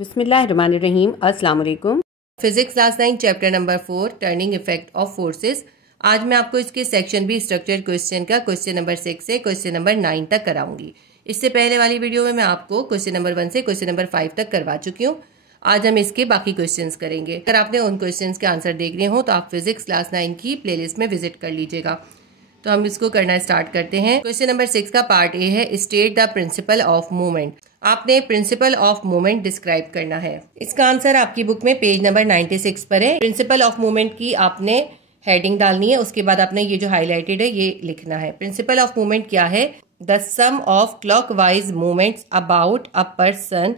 बिस्मिल्लाहिर्रहमानिर्रहीम। अस्सलाम वालेकुम। Physics class 9 chapter number 4 turning effect of forces. आज मैं आपको इसके सेक्शन बी स्ट्रक्चर क्वेश्चन का क्वेश्चन नंबर 6 से क्वेश्चन नंबर 9 तक कराऊंगी। इससे पहले वाली वीडियो में मैं आपको क्वेश्चन नंबर 1 से क्वेश्चन नंबर 5 तक करवा चुकी हूँ। आज हम इसके बाकी क्वेश्चंस करेंगे। अगर आपने उन क्वेश्चंस के आंसर देखने हो तो आप फिजिक्स क्लास 9 की प्लेलिस्ट में विजिट कर लीजिएगा। तो हम इसको करना स्टार्ट करते हैं। क्वेश्चन नंबर 6 का पार्ट ए है, state the principle of movement. आपने प्रिंसिपल ऑफ मूवमेंट डिस्क्राइब करना है। इसका आंसर आपकी बुक में पेज नंबर 96 पर है। प्रिंसिपल ऑफ मूवमेंट की आपने हेडिंग डालनी है, उसके बाद आपने ये जो हाईलाइटेड है ये लिखना है। प्रिंसिपल ऑफ मूवमेंट क्या है? The sum of clockwise movements about a person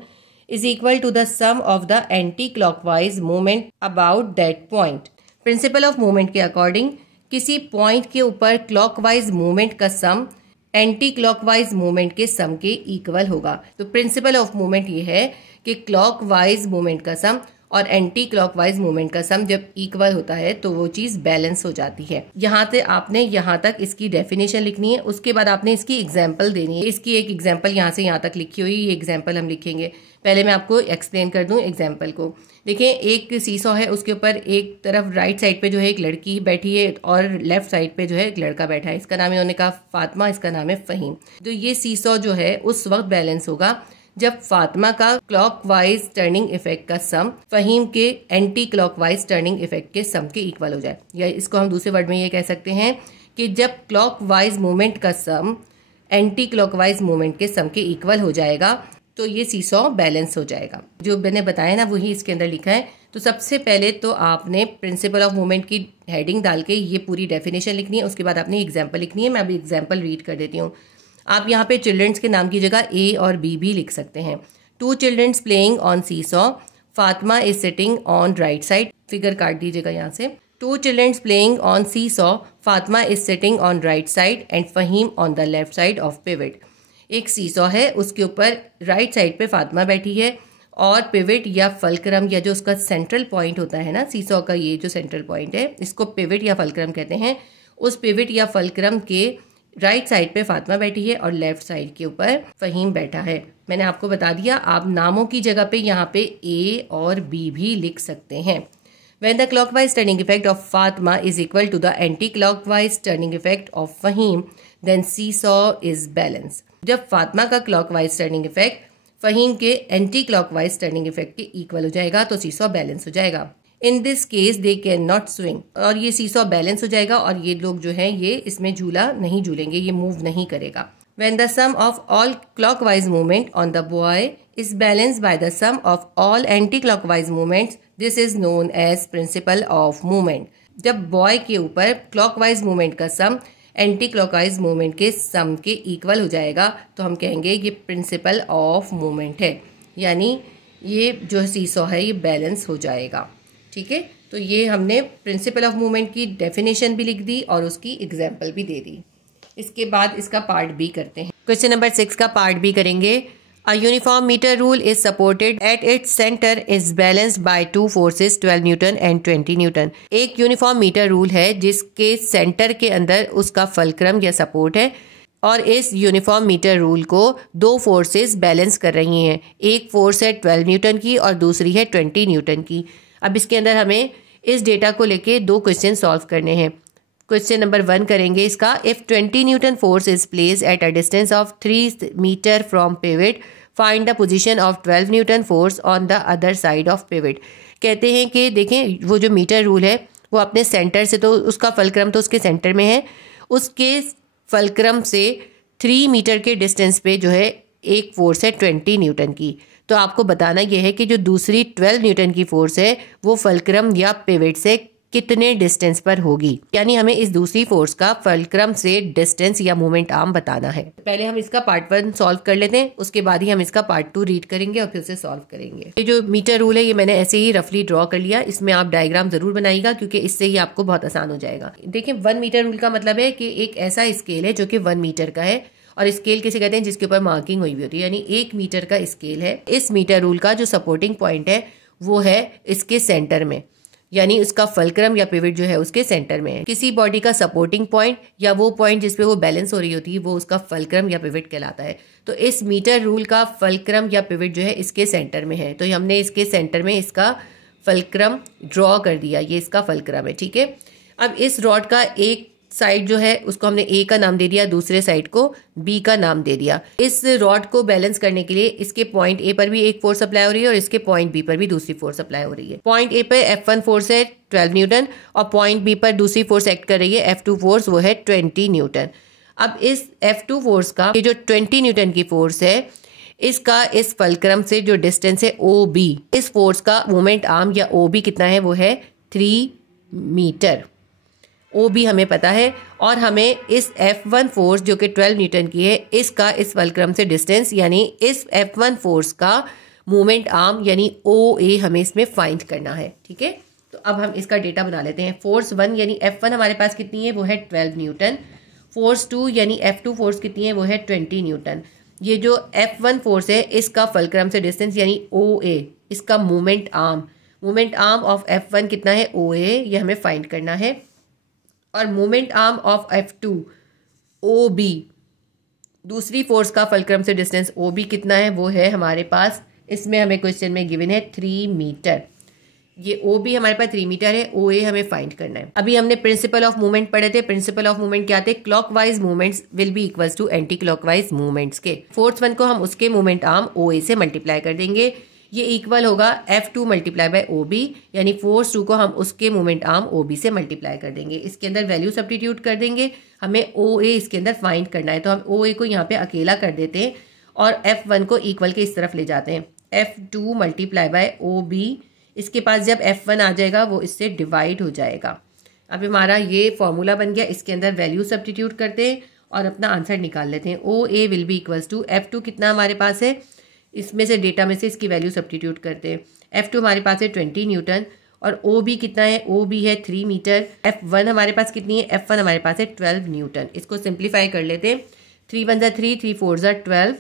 is equal to the sum of the anti-clockwise movement about that point। Principle of movement के अकॉर्डिंग किसी पॉइंट के ऊपर क्लॉकवाइज मूवमेंट का सम एंटी क्लॉकवाइज मूवमेंट के सम के equal होगा। तो principle of movement ये है कि क्लॉकवाइज मूवमेंट का सम और एंटी क्लॉकवाइज मूवमेंट का सम जब इक्वल होता है तो वो चीज बैलेंस हो जाती है। यहाँ से आपने यहाँ तक इसकी डेफिनेशन लिखनी है, उसके बाद आपने इसकी एग्जाम्पल देनी है। इसकी एक एग्जाम्पल यहाँ से यहाँ तक लिखी हुई, ये एग्जाम्पल हम लिखेंगे। पहले मैं आपको एक्सप्लेन कर दूं एग्जाम्पल को। देखिए, एक सीसॉ है, उसके ऊपर एक तरफ राइट साइड पे जो है एक लड़की बैठी है और लेफ्ट साइड पे जो है एक लड़का बैठा है। इसका नाम इन्होंने कहा फातिमा, इसका नाम है फहीम। तो ये सीसॉ जो है उस वक्त बैलेंस होगा जब फातिमा का क्लॉकवाइज टर्निंग इफेक्ट का सम फहीम के एंटी क्लॉकवाइज टर्निंग इफेक्ट के सम के इक्वल हो जाए। या इसको हम दूसरे वर्ड में ये कह सकते हैं कि जब क्लॉकवाइज मूवमेंट का सम एंटी क्लॉकवाइज मूवमेंट के सम के इक्वल हो जाएगा तो ये सीसॉ बैलेंस हो जाएगा। जो मैंने बताया ना वही इसके अंदर लिखा है। तो सबसे पहले तो आपने प्रिंसिपल ऑफ मूवमेंट की हेडिंग डाल के ये पूरी डेफिनेशन लिखनी है, उसके बाद आपने एग्जाम्पल लिखनी है। मैं अभी एग्जाम्पल रीड कर देती हूँ। आप यहाँ पे चिल्ड्रंस के नाम की जगह ए और बी भी लिख सकते हैं। 2 childrens playing on seesaw, Fatima is sitting on right side. Figure काट दीजिएगा यहाँ से। 2 childrens playing on seesaw, Fatima is sitting on right side and Faheem on the left side of pivot. एक सीसॉ है, उसके ऊपर राइट साइड पे फातिमा बैठी है और पिवट या फलक्रम या जो उसका सेंट्रल पॉइंट होता है ना सीसॉ का, ये जो सेंट्रल पॉइंट है इसको पिवट या फलक्रम कहते हैं। उस पिवट या फलक्रम के राइट साइड पे फातिमा बैठी है और लेफ्ट साइड के ऊपर फहीम बैठा है। मैंने आपको बता दिया, आप नामों की जगह पे यहाँ पे ए और बी भी लिख सकते हैं। When the clockwise turning effect of Fatima is equal to the anti-clockwise turning effect of Fahim, then seesaw is balanced। जब फातिमा का क्लॉकवाइज टर्निंग इफेक्ट फहीम के एंटी क्लॉकवाइज टर्निंग इफेक्ट के इक्वल हो जाएगा तो सीसॉ बैलेंस हो जाएगा। In this case they can not swing. और ये सीसॉ बैलेंस हो जाएगा और ये लोग जो है ये इसमें झूला नहीं झूलेंगे, ये मूव नहीं करेगा। When the sum of all clockwise movement on the boy is balanced by the sum of all anti-clockwise movements, this is known as principle of movement। जब बॉय के ऊपर क्लॉकवाइज मूवमेंट का सम एंटी क्लॉकवाइज मूवमेंट के सम के equal हो जाएगा तो हम कहेंगे ये प्रिंसिपल ऑफ मूवमेंट है, यानी ये जो सीसॉ है ये बैलेंस हो जाएगा। ठीक है, तो ये हमने प्रिंसिपल ऑफ मूवमेंट की डेफिनेशन भी लिख दी और उसकी एग्जाम्पल भी दे दी। इसके बाद इसका पार्ट बी करते हैं। क्वेश्चन नंबर 6 का पार्ट बी करेंगे। A uniform metre rule is supported at its centre is balanced by 2 forces 12 newton and 20 newton. एक यूनिफॉर्म मीटर रूल है जिसके सेंटर के अंदर उसका फलक्रम या सपोर्ट है और इस यूनिफॉर्म मीटर रूल को 2 फोर्सेस बैलेंस कर रही हैं। एक फोर्स है 12 न्यूटन की और दूसरी है 20 न्यूटन की। अब इसके अंदर हमें इस डेटा को लेके 2 क्वेश्चन सॉल्व करने हैं। क्वेश्चन नंबर 1 करेंगे इसका। If 20 newton force is place at a distance of 3 metre from pivot, find the position of 12 newton force on the other side of pivot. कहते हैं कि देखें वो जो मीटर रूल है वो अपने सेंटर से, तो उसका फलक्रम तो उसके सेंटर में है, उसके फलक्रम से 3 मीटर के डिस्टेंस पे जो है एक फोर्स है 20 न्यूटन की। तो आपको बताना यह है कि जो दूसरी 12 न्यूटन की फोर्स है वो फलक्रम या पिवट से कितने डिस्टेंस पर होगी, यानी हमें इस दूसरी फोर्स का फलक्रम से डिस्टेंस या मोमेंट आर्म बताना है। पहले हम इसका पार्ट 1 सॉल्व कर लेते हैं, उसके बाद ही हम इसका पार्ट 2 रीड करेंगे और फिर उसे सॉल्व करेंगे। ये जो मीटर रूल है ये मैंने ऐसे ही रफली ड्रॉ कर लिया। इसमें आप डायग्राम जरूर बनाइएगा क्योंकि इससे ही आपको बहुत आसान हो जाएगा। देखिए, 1 मीटर रूल का मतलब है कि एक ऐसा स्केल है जो कि 1 मीटर का है और स्केल किसे कहते हैं जिसके ऊपर मार्किंग हुई हुई होती है, यानी 1 मीटर का स्केल है। इस मीटर रूल का जो सपोर्टिंग पॉइंट है वो है इसके सेंटर में। यानी उसका फल्क्रम या पिवट जो है उसके सेंटर में है। किसी बॉडी का सपोर्टिंग पॉइंट या वो पॉइंट जिसपे वो बैलेंस हो रही होती है वो उसका फल्क्रम या पिवट कहलाता है। तो इस मीटर रूल का फल्क्रम या पिवट जो है इसके सेंटर में है, तो हमने इसके सेंटर में इसका फल्क्रम ड्रॉ कर दिया, ये इसका फल्क्रम है, ठीक है। अब इस रॉड का एक साइड जो है उसको हमने ए का नाम दे दिया, दूसरे साइड को बी का नाम दे दिया। इस रॉड को बैलेंस करने के लिए इसके पॉइंट ए पर भी एक फोर्स अप्लाई हो रही है और इसके पॉइंट बी पर भी दूसरी फोर्स अप्लाई हो रही है। पॉइंट ए पर F1 फोर्स है 12 न्यूटन और पॉइंट बी पर दूसरी फोर्स एक्ट कर रही है F2 फोर्स, वो है 20 न्यूटन। अब इस F2 फोर्स का ये जो 20 न्यूटन की फोर्स है इसका इस फल्क्रम से जो डिस्टेंस है OB, इस फोर्स का मोमेंट आर्म या OB कितना है, वो है 3 मीटर। OB हमें पता है और हमें इस F1 फोर्स जो कि 12 न्यूटन की है इसका इस फल्क्रम से डिस्टेंस यानी इस F1 फोर्स का मोमेंट आर्म यानी OA हमें इसमें फाइंड करना है, ठीक है। तो अब हम इसका डेटा बना लेते हैं। फोर्स 1 यानी F1 हमारे पास कितनी है, वो है 12 न्यूटन। फोर्स 2 यानी F2 फोर्स कितनी है, वो है 20 न्यूटन। ये जो F1 फोर्स है इसका फल्क्रम से डिस्टेंस यानी OA, इसका मोमेंट आर्म ऑफ F1 कितना है, OA, ये हमें फाइंड करना है। और moment arm of F2 OB, दूसरी फोर्स का फल्क्रम से डिस्टेंस OB कितना है, वो है हमारे पास, इसमें हमें क्वेश्चन में गिवन है 3 मीटर। ये OB हमारे पास 3 मीटर है, OA हमें फाइंड करना है। अभी हमने प्रिंसिपल ऑफ मूवमेंट पढ़े थे। प्रिंसिपल ऑफ मूवमेंट क्या थे, clockwise movements will be equals to anti clockwise movements के। फोर्स 1 को हम उसके मूवमेंट आर्म OA से मल्टीप्लाई कर देंगे, ये इक्वल होगा F2 मल्टीप्लाई बाय OB, यानी फोर्स 2 को हम उसके मोमेंट आर्म OB से मल्टीप्लाई कर देंगे। इसके अंदर वैल्यू सब्स्टिट्यूट कर देंगे, हमें OA इसके अंदर फाइंड करना है, तो हम OA को यहाँ पे अकेला कर देते हैं और F1 को इक्वल के इस तरफ ले जाते हैं। F2 मल्टीप्लाई बाय OB, इसके पास जब F1 आ जाएगा वो इससे डिवाइड हो जाएगा। अब हमारा ये फॉर्मूला बन गया, इसके अंदर वैल्यू सब्स्टिट्यूट करते हैं और अपना आंसर निकाल लेते हैं। OA will be equals to F2 कितना हमारे पास है, इसमें से डेटा में से इसकी वैल्यू सब्स्टिट्यूट करते हैं। F2 हमारे पास है 20 न्यूटन और OB कितना है, OB है 3 मीटर। F1 हमारे पास कितनी है, F1 हमारे पास है 12 न्यूटन। इसको सिंप्लीफाई कर लेते हैं। 3 1 3, 3 4 12,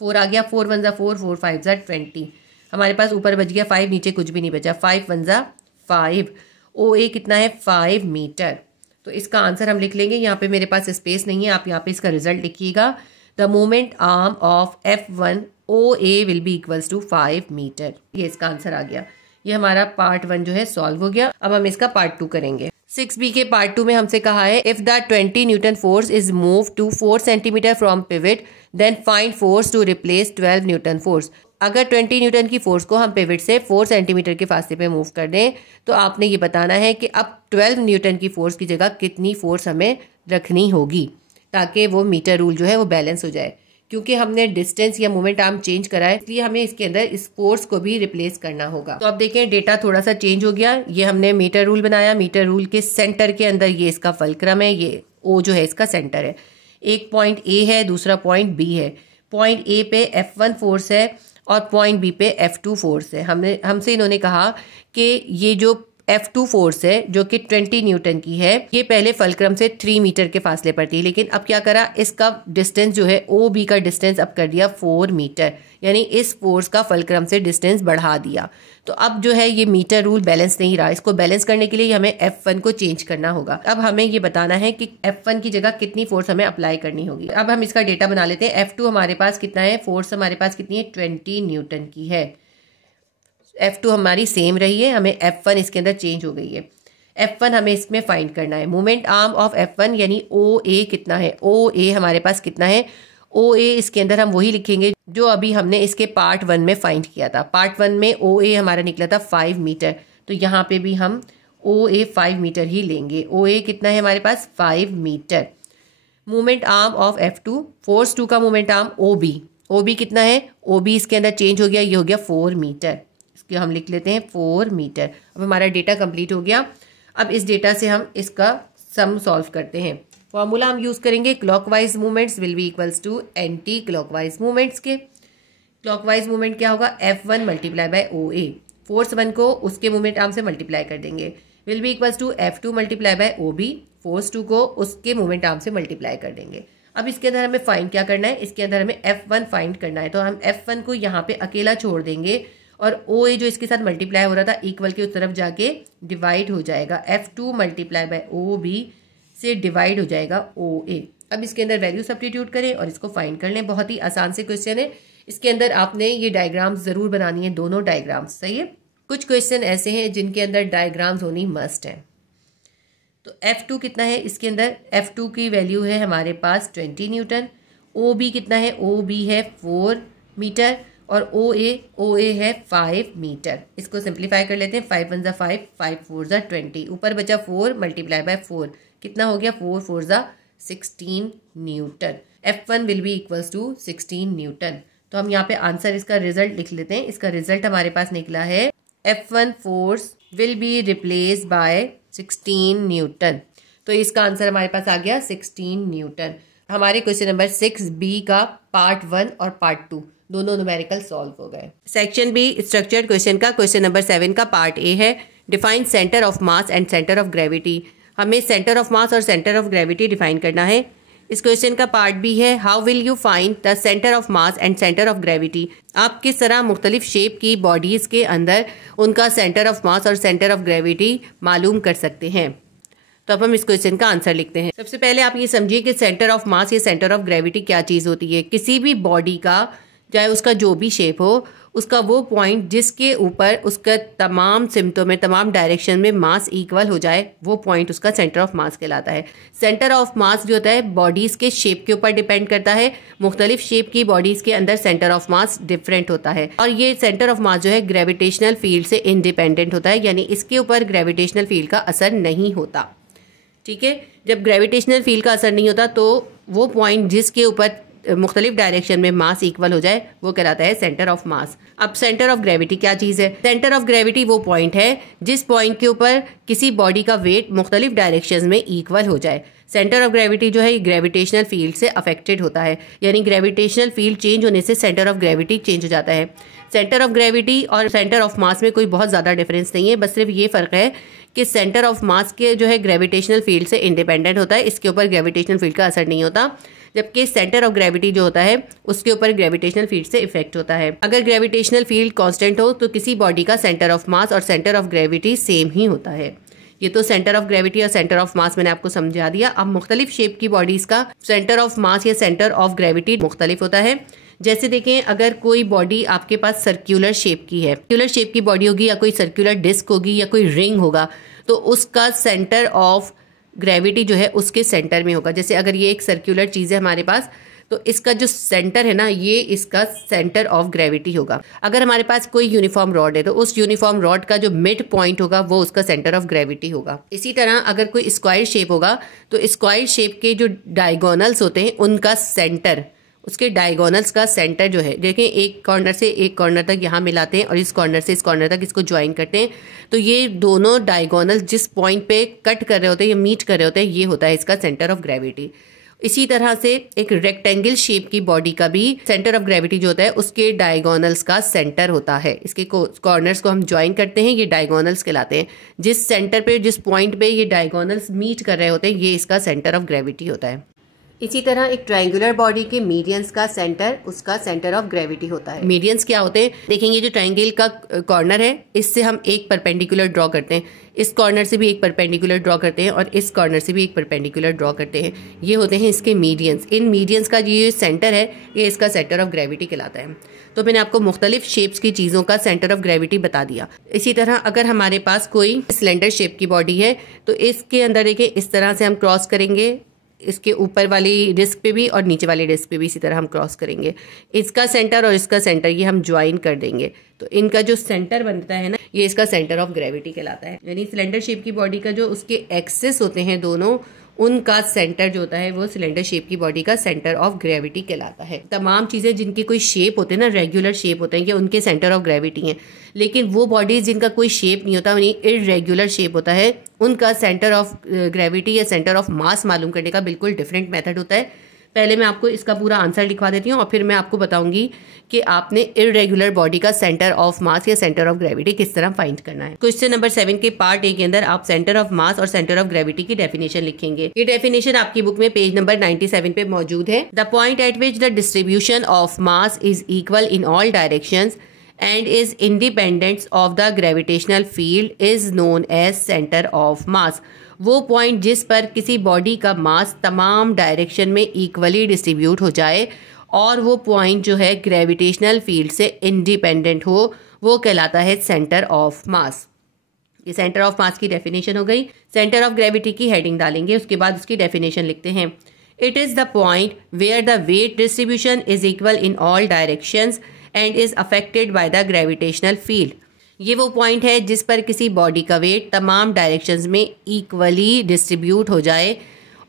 4 आ गया, 4 1 4, 4 5 20। हमारे पास ऊपर बच गया 5, नीचे कुछ भी नहीं बचा, 5 1 5। OA कितना है, 5 मीटर। तो इसका आंसर हम लिख लेंगे, यहाँ पे मेरे पास स्पेस नहीं है, आप यहाँ पे इसका रिजल्ट लिखिएगा। The moment arm of F1 OA will be equals to 5 metre. ये इसका आंसर आ गया। ये हमारा पार्ट 1 जो है सॉल्व हो गया। अब हम इसका पार्ट 2 करेंगे। 6B के पार्ट 2 में हमसे कहा है if the 20 newton force is move to 4 centimetre from pivot then find force to replace 12 newton force. अगर 20 न्यूटन की फोर्स को हम पिवट से 4 सेंटीमीटर के फासले पे मूव कर दें तो आपने ये बताना है कि अब 12 न्यूटन की फोर्स की जगह कितनी फोर्स हमें रखनी होगी ताकि वो मीटर रूल जो है वो बैलेंस हो जाए। क्योंकि हमने डिस्टेंस या मोमेंट आर्म चेंज करा है इसलिए हमें इसके अंदर इस फोर्स को भी रिप्लेस करना होगा। तो अब देखें डेटा थोड़ा सा चेंज हो गया। ये हमने मीटर रूल बनाया, मीटर रूल के सेंटर के अंदर ये इसका फल्क्रम है, ये O जो है इसका सेंटर है। एक पॉइंट A है, दूसरा पॉइंट B है। पॉइंट A पे F1 फोर्स है और पॉइंट B पे F2 फोर्स है। हमसे इन्होंने कहा कि ये जो F2 फोर्स है जो कि 20 न्यूटन की है, ये पहले फल्क्रम से 3 मीटर के फासले पर थी, लेकिन अब क्या करा, इसका डिस्टेंस जो है OB का डिस्टेंस अब कर दिया 4 मीटर, यानी इस फोर्स का फल्क्रम से डिस्टेंस बढ़ा दिया। तो अब जो है ये मीटर रूल बैलेंस नहीं रहा, इसको बैलेंस करने के लिए हमें F1 को चेंज करना होगा। अब हमें ये बताना है कि F1 की जगह कितनी फोर्स हमें अप्लाई करनी होगी। अब हम इसका डेटा बना लेते हैं। F2 हमारे पास कितना है, फोर्स हमारे पास कितनी है, 20 न्यूटन की है। F2 हमारी सेम रही है, हमें F1 इसके अंदर चेंज हो गई है। F1 हमें इसमें फाइंड करना है। मोमेंट आर्म ऑफ F1 यानी OA कितना है, OA हमारे पास कितना है, OA इसके अंदर हम वही लिखेंगे जो अभी हमने इसके पार्ट 1 में फाइंड किया था। पार्ट 1 में OA हमारा निकला था 5 मीटर, तो यहाँ पे भी हम OA 5 मीटर ही लेंगे। OA कितना है हमारे पास, 5 metre. Moment arm of F2, force 2 का मोमेंट आर्म OB कितना है, OB इसके अंदर चेंज हो गया, ये हो गया 4 मीटर। इसके हम लिख लेते हैं 4 मीटर। अब हमारा डेटा कंप्लीट हो गया। अब इस डेटा से हम इसका सम सॉल्व करते हैं। फॉर्मूला हम यूज़ करेंगे clockwise movements will be equals to anti clockwise movements के। क्लॉकवाइज मूवमेंट क्या होगा, F1 multiply by OA। Force 1 को उसके मूवमेंट आर्म से मल्टीप्लाई कर देंगे, will be equals to F2 multiply by OB। Force 2 को उसके मूवमेंट आर्म से मल्टीप्लाई कर देंगे। अब इसके अंदर हमें फाइंड क्या करना है, इसके अंदर हमें F1 फाइंड करना है, तो हम F1 को यहाँ पे अकेला छोड़ देंगे और OA जो इसके साथ मल्टीप्लाई हो रहा था इक्वल के उस तरफ जाके डिवाइड हो जाएगा, F2 मल्टीप्लाई बाय OB से डिवाइड हो जाएगा OA। अब इसके अंदर वैल्यू सब्स्टिट्यूट करें और इसको फाइंड कर लें। बहुत ही आसान से क्वेश्चन है, इसके अंदर आपने ये डायग्राम्स ज़रूर बनानी है, दोनों डायग्राम्स, सही है। कुछ क्वेश्चन ऐसे हैं जिनके अंदर डायग्राम्स होनी मस्ट है। तो F2 कितना है, इसके अंदर F2 की वैल्यू है हमारे पास 20 न्यूटन। OB कितना है, OB है 4 मीटर और OA है 5 मीटर। इसको सिंप्लीफाई कर लेते हैं, 5 1 = 5, 5 4 = 20, ऊपर बचा 4 मल्टीप्लाई बाय 4, कितना हो गया, 4 4 = 16 newton. F1 will be equals to 16 newton. तो हम यहाँ पे आंसर इसका रिजल्ट लिख लेते हैं। इसका रिजल्ट हमारे पास निकला है F1 force will be replace by 16 newton. तो इसका आंसर हमारे पास आ गया 16 न्यूटन। हमारे क्वेश्चन नंबर 6B का पार्ट 1 और पार्ट 2 दोनों न्यूमेरिकल सॉल्व हो गए। सेक्शन बी स्ट्रक्चर्ड क्वेश्चन का क्वेश्चन नंबर 7 का पार्ट ए है, define centre of mass and centre of gravity. हमें सेंटर ऑफ मास और सेंटर ऑफ ग्रेविटी डिफाइन करना है। इस क्वेश्चन का पार्ट बी है, how will you find the centre of mass and centre of gravity. आप किस तरह मुख्तलिफ शेप की बॉडीज़ के अंदर उनका सेंटर ऑफ मास और सेंटर ऑफ ग्रेविटी मालूम कर सकते हैं। तो अब हम इस क्वेश्चन का आंसर लिखते हैं। सबसे पहले आप ये समझिए कि सेंटर ऑफ मास या सेंटर ऑफ ग्रेविटी क्या चीज़ होती है। किसी भी बॉडी का, चाहे उसका जो भी शेप हो, उसका वो पॉइंट जिसके ऊपर उसका तमाम सिमटों में, तमाम डायरेक्शन में मास इक्वल हो जाए, वो पॉइंट उसका सेंटर ऑफ मास कहलाता है। सेंटर ऑफ मास जो होता है बॉडीज़ के शेप के ऊपर डिपेंड करता है। मुख्तलिफ शेप की बॉडीज़ के अंदर सेंटर ऑफ मास डिफरेंट होता है और ये सेंटर ऑफ मास जो है ग्रेविटेशनल फील्ड से इंडिपेंडेंट होता है, यानी इसके ऊपर ग्रेविटेशनल फील्ड का असर नहीं होता। ठीक है, जब ग्रेविटेशनल फील्ड का असर नहीं होता तो वो पॉइंट जिसके ऊपर मुख्तलिफ डायरेक्शन में मास इक्वल हो जाए वो कहलाता है सेंटर ऑफ मास। अब सेंटर ऑफ ग्रेविटी क्या चीज़ है? सेंटर ऑफ ग्रेविटी वो पॉइंट है जिस पॉइंट के ऊपर किसी बॉडी का वेट मुख्तलिफ डायरेक्शन में इक्वल हो जाए। सेंटर ऑफ ग्रेविटी जो है ग्रेविटेशनल फील्ड से अफेक्टेड होता है, यानी ग्रेविटेशनल फील्ड चेंज होने से सेंटर ऑफ ग्रेविटी चेंज हो जाता है। सेंटर ऑफ ग्रेविटी और सेंटर ऑफ मास में कोई बहुत ज़्यादा डिफरेंस नहीं है, बस सिर्फ ये फ़र्क है कि सेंटर ऑफ मास के जो है ग्रेविटेशनल फील्ड से इंडिपेंडेंट होता है, इसके ऊपर ग्रेविटेशनल फील्ड का असर नहीं होता, जबकि सेंटर ऑफ ग्रेविटी जो होता है उसके ऊपर ग्रेविटेशनल फील्ड से इफेक्ट होता है। अगर ग्रेविटेशनल फील्ड कांस्टेंट हो तो किसी बॉडी का सेंटर ऑफ मास और सेंटर ऑफ ग्रेविटी सेम ही होता है। ये तो सेंटर ऑफ ग्रेविटी और सेंटर ऑफ मास मैंने आपको समझा दिया। अब मुख्तलिफ शेप की बॉडीज़ का सेंटर ऑफ मास या सेंटर ऑफ ग्रेविटी मुख्तलिफ होता है। जैसे देखें, अगर कोई बॉडी आपके पास सर्कुलर शेप की है, सर्कुलर शेप की बॉडी होगी या कोई सर्कुलर डिस्क होगी या कोई रिंग होगा, तो उसका सेंटर ऑफ ग्रेविटी जो है उसके सेंटर में होगा। जैसे अगर ये एक सर्कुलर चीज़ है हमारे पास, तो इसका जो सेंटर है ना, ये इसका सेंटर ऑफ ग्रेविटी होगा। अगर हमारे पास कोई यूनिफॉर्म रॉड है तो उस यूनिफॉर्म रॉड का जो मिड पॉइंट होगा वो उसका सेंटर ऑफ ग्रेविटी होगा। इसी तरह अगर कोई स्क्वायर शेप होगा तो स्क्वायर शेप के जो डायगोनल्स होते हैं उनका सेंटर, उसके डायगोनल्स का सेंटर जो है, देखें एक कॉर्नर से एक कॉर्नर तक यहाँ मिलाते हैं और इस कॉर्नर से इस कॉर्नर तक इसको ज्वाइन करते हैं, तो ये दोनों डायगोनल्स जिस पॉइंट पे कट कर रहे होते हैं या मीट कर रहे होते हैं, ये होता है इसका सेंटर ऑफ ग्रेविटी। इसी तरह से एक रेक्टेंगल शेप की बॉडी का भी सेंटर ऑफ ग्रेविटी जो होता है उसके डायगोनल्स का सेंटर होता है। इसके कॉर्नर्स को हम ज्वाइन करते हैं, ये डायगोनल्स कहलाते हैं। जिस सेंटर पे, जिस पॉइंट पे ये डायगोनल्स मीट कर रहे होते हैं, ये इसका सेंटर ऑफ ग्रेविटी होता है। इसी तरह एक ट्रायंगुलर बॉडी के मीडियंस का सेंटर उसका सेंटर ऑफ ग्रेविटी होता है। मीडियंस क्या होते हैं? देखेंगे, जो ट्रायंगल का कॉर्नर है इससे हम एक परपेंडिकुलर ड्रॉ करते हैं, इस कॉर्नर से भी एक परपेंडिकुलर ड्रॉ करते हैं और इस कॉर्नर से भी एक परपेंडिकुलर ड्रॉ करते हैं। ये होते हैं इसके मीडियंस। इन मीडियंस का ये सेंटर है, ये इसका सेंटर ऑफ ग्रेविटी कहलाता है। तो मैंने आपको मुख्तलिफ शेप्स की चीज़ों का सेंटर ऑफ ग्रेविटी बता दिया। इसी तरह अगर हमारे पास कोई सिलेंडर शेप की बॉडी है तो इसके अंदर देखिए इस तरह से हम क्रॉस करेंगे, इसके ऊपर वाली डिस्क पे भी और नीचे वाली डिस्क पे भी इसी तरह हम क्रॉस करेंगे। इसका सेंटर और इसका सेंटर ये हम ज्वाइन कर देंगे, तो इनका जो सेंटर बनता है ना, ये इसका सेंटर ऑफ ग्रेविटी कहलाता है। यानी सिलेंडर शेप की बॉडी का जो उसके एक्सिस होते हैं दोनों, उनका सेंटर जो होता है वो सिलेंडर शेप की बॉडी का सेंटर ऑफ ग्रेविटी कहलाता है। तमाम चीज़ें जिनके कोई शेप होते हैं ना, रेगुलर शेप होते हैं, ये उनके सेंटर ऑफ ग्रेविटी हैं। लेकिन वो बॉडीज जिनका कोई शेप नहीं होता, उन्हें इर्रेगुलर शेप होता है, उनका सेंटर ऑफ ग्रेविटी या सेंटर ऑफ मास मालूम करने का बिल्कुल डिफरेंट मेथड होता है। पहले मैं आपको इसका पूरा आंसर लिखवा देती हूँ और फिर मैं आपको बताऊंगी कि आपने इर्रेगुलर बॉडी का सेंटर ऑफ मास या सेंटर ऑफ ग्रेविटी किस तरह फाइंड करना है। क्वेश्चन नंबर 7 के पार्ट ए के अंदर आप सेंटर ऑफ मास और सेंटर ऑफ ग्रेविटी की डेफिनेशन लिखेंगे। ये डेफिनेशन आपकी बुक में पेज नंबर 97 पे मौजूद है। The point eight which the distribution of mass is equal in all directions and is independent of the gravitational field is known as center of mass। वो point जिस पर किसी body का मास तमाम डायरेक्शन में इक्वली डिस्ट्रीब्यूट हो जाए और वो पॉइंट जो है ग्रेविटेशनल फील्ड से इंडिपेंडेंट हो, वो कहलाता है सेंटर ऑफ मास। ये सेंटर ऑफ मास की डेफिनेशन हो गई। सेंटर ऑफ ग्रेविटी की हेडिंग डालेंगे, उसके बाद उसकी डेफिनेशन लिखते हैं। It is the point where the weight distribution is equal in all directions and is affected by the gravitational field. ये वो पॉइंट है जिस पर किसी बॉडी का वेट तमाम डायरेक्शंस में इक्वली डिस्ट्रीब्यूट हो जाए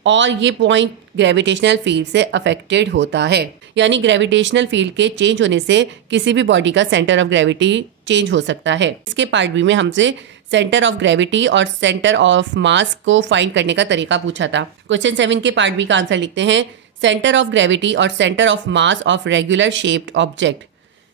और ये पॉइंट ग्रेविटेशनल फील्ड से अफेक्टेड होता है। यानी ग्रेविटेशनल फील्ड के चेंज होने से किसी भी बॉडी का सेंटर ऑफ ग्रेविटी चेंज हो सकता है। इसके पार्ट बी में हमसे सेंटर ऑफ ग्रेविटी और सेंटर ऑफ मास को फाइंड करने का तरीका पूछा था। क्वेश्चन 7 के पार्ट बी का आंसर लिखते हैं। सेंटर ऑफ ग्रेविटी और centre of mass of regular shaped object.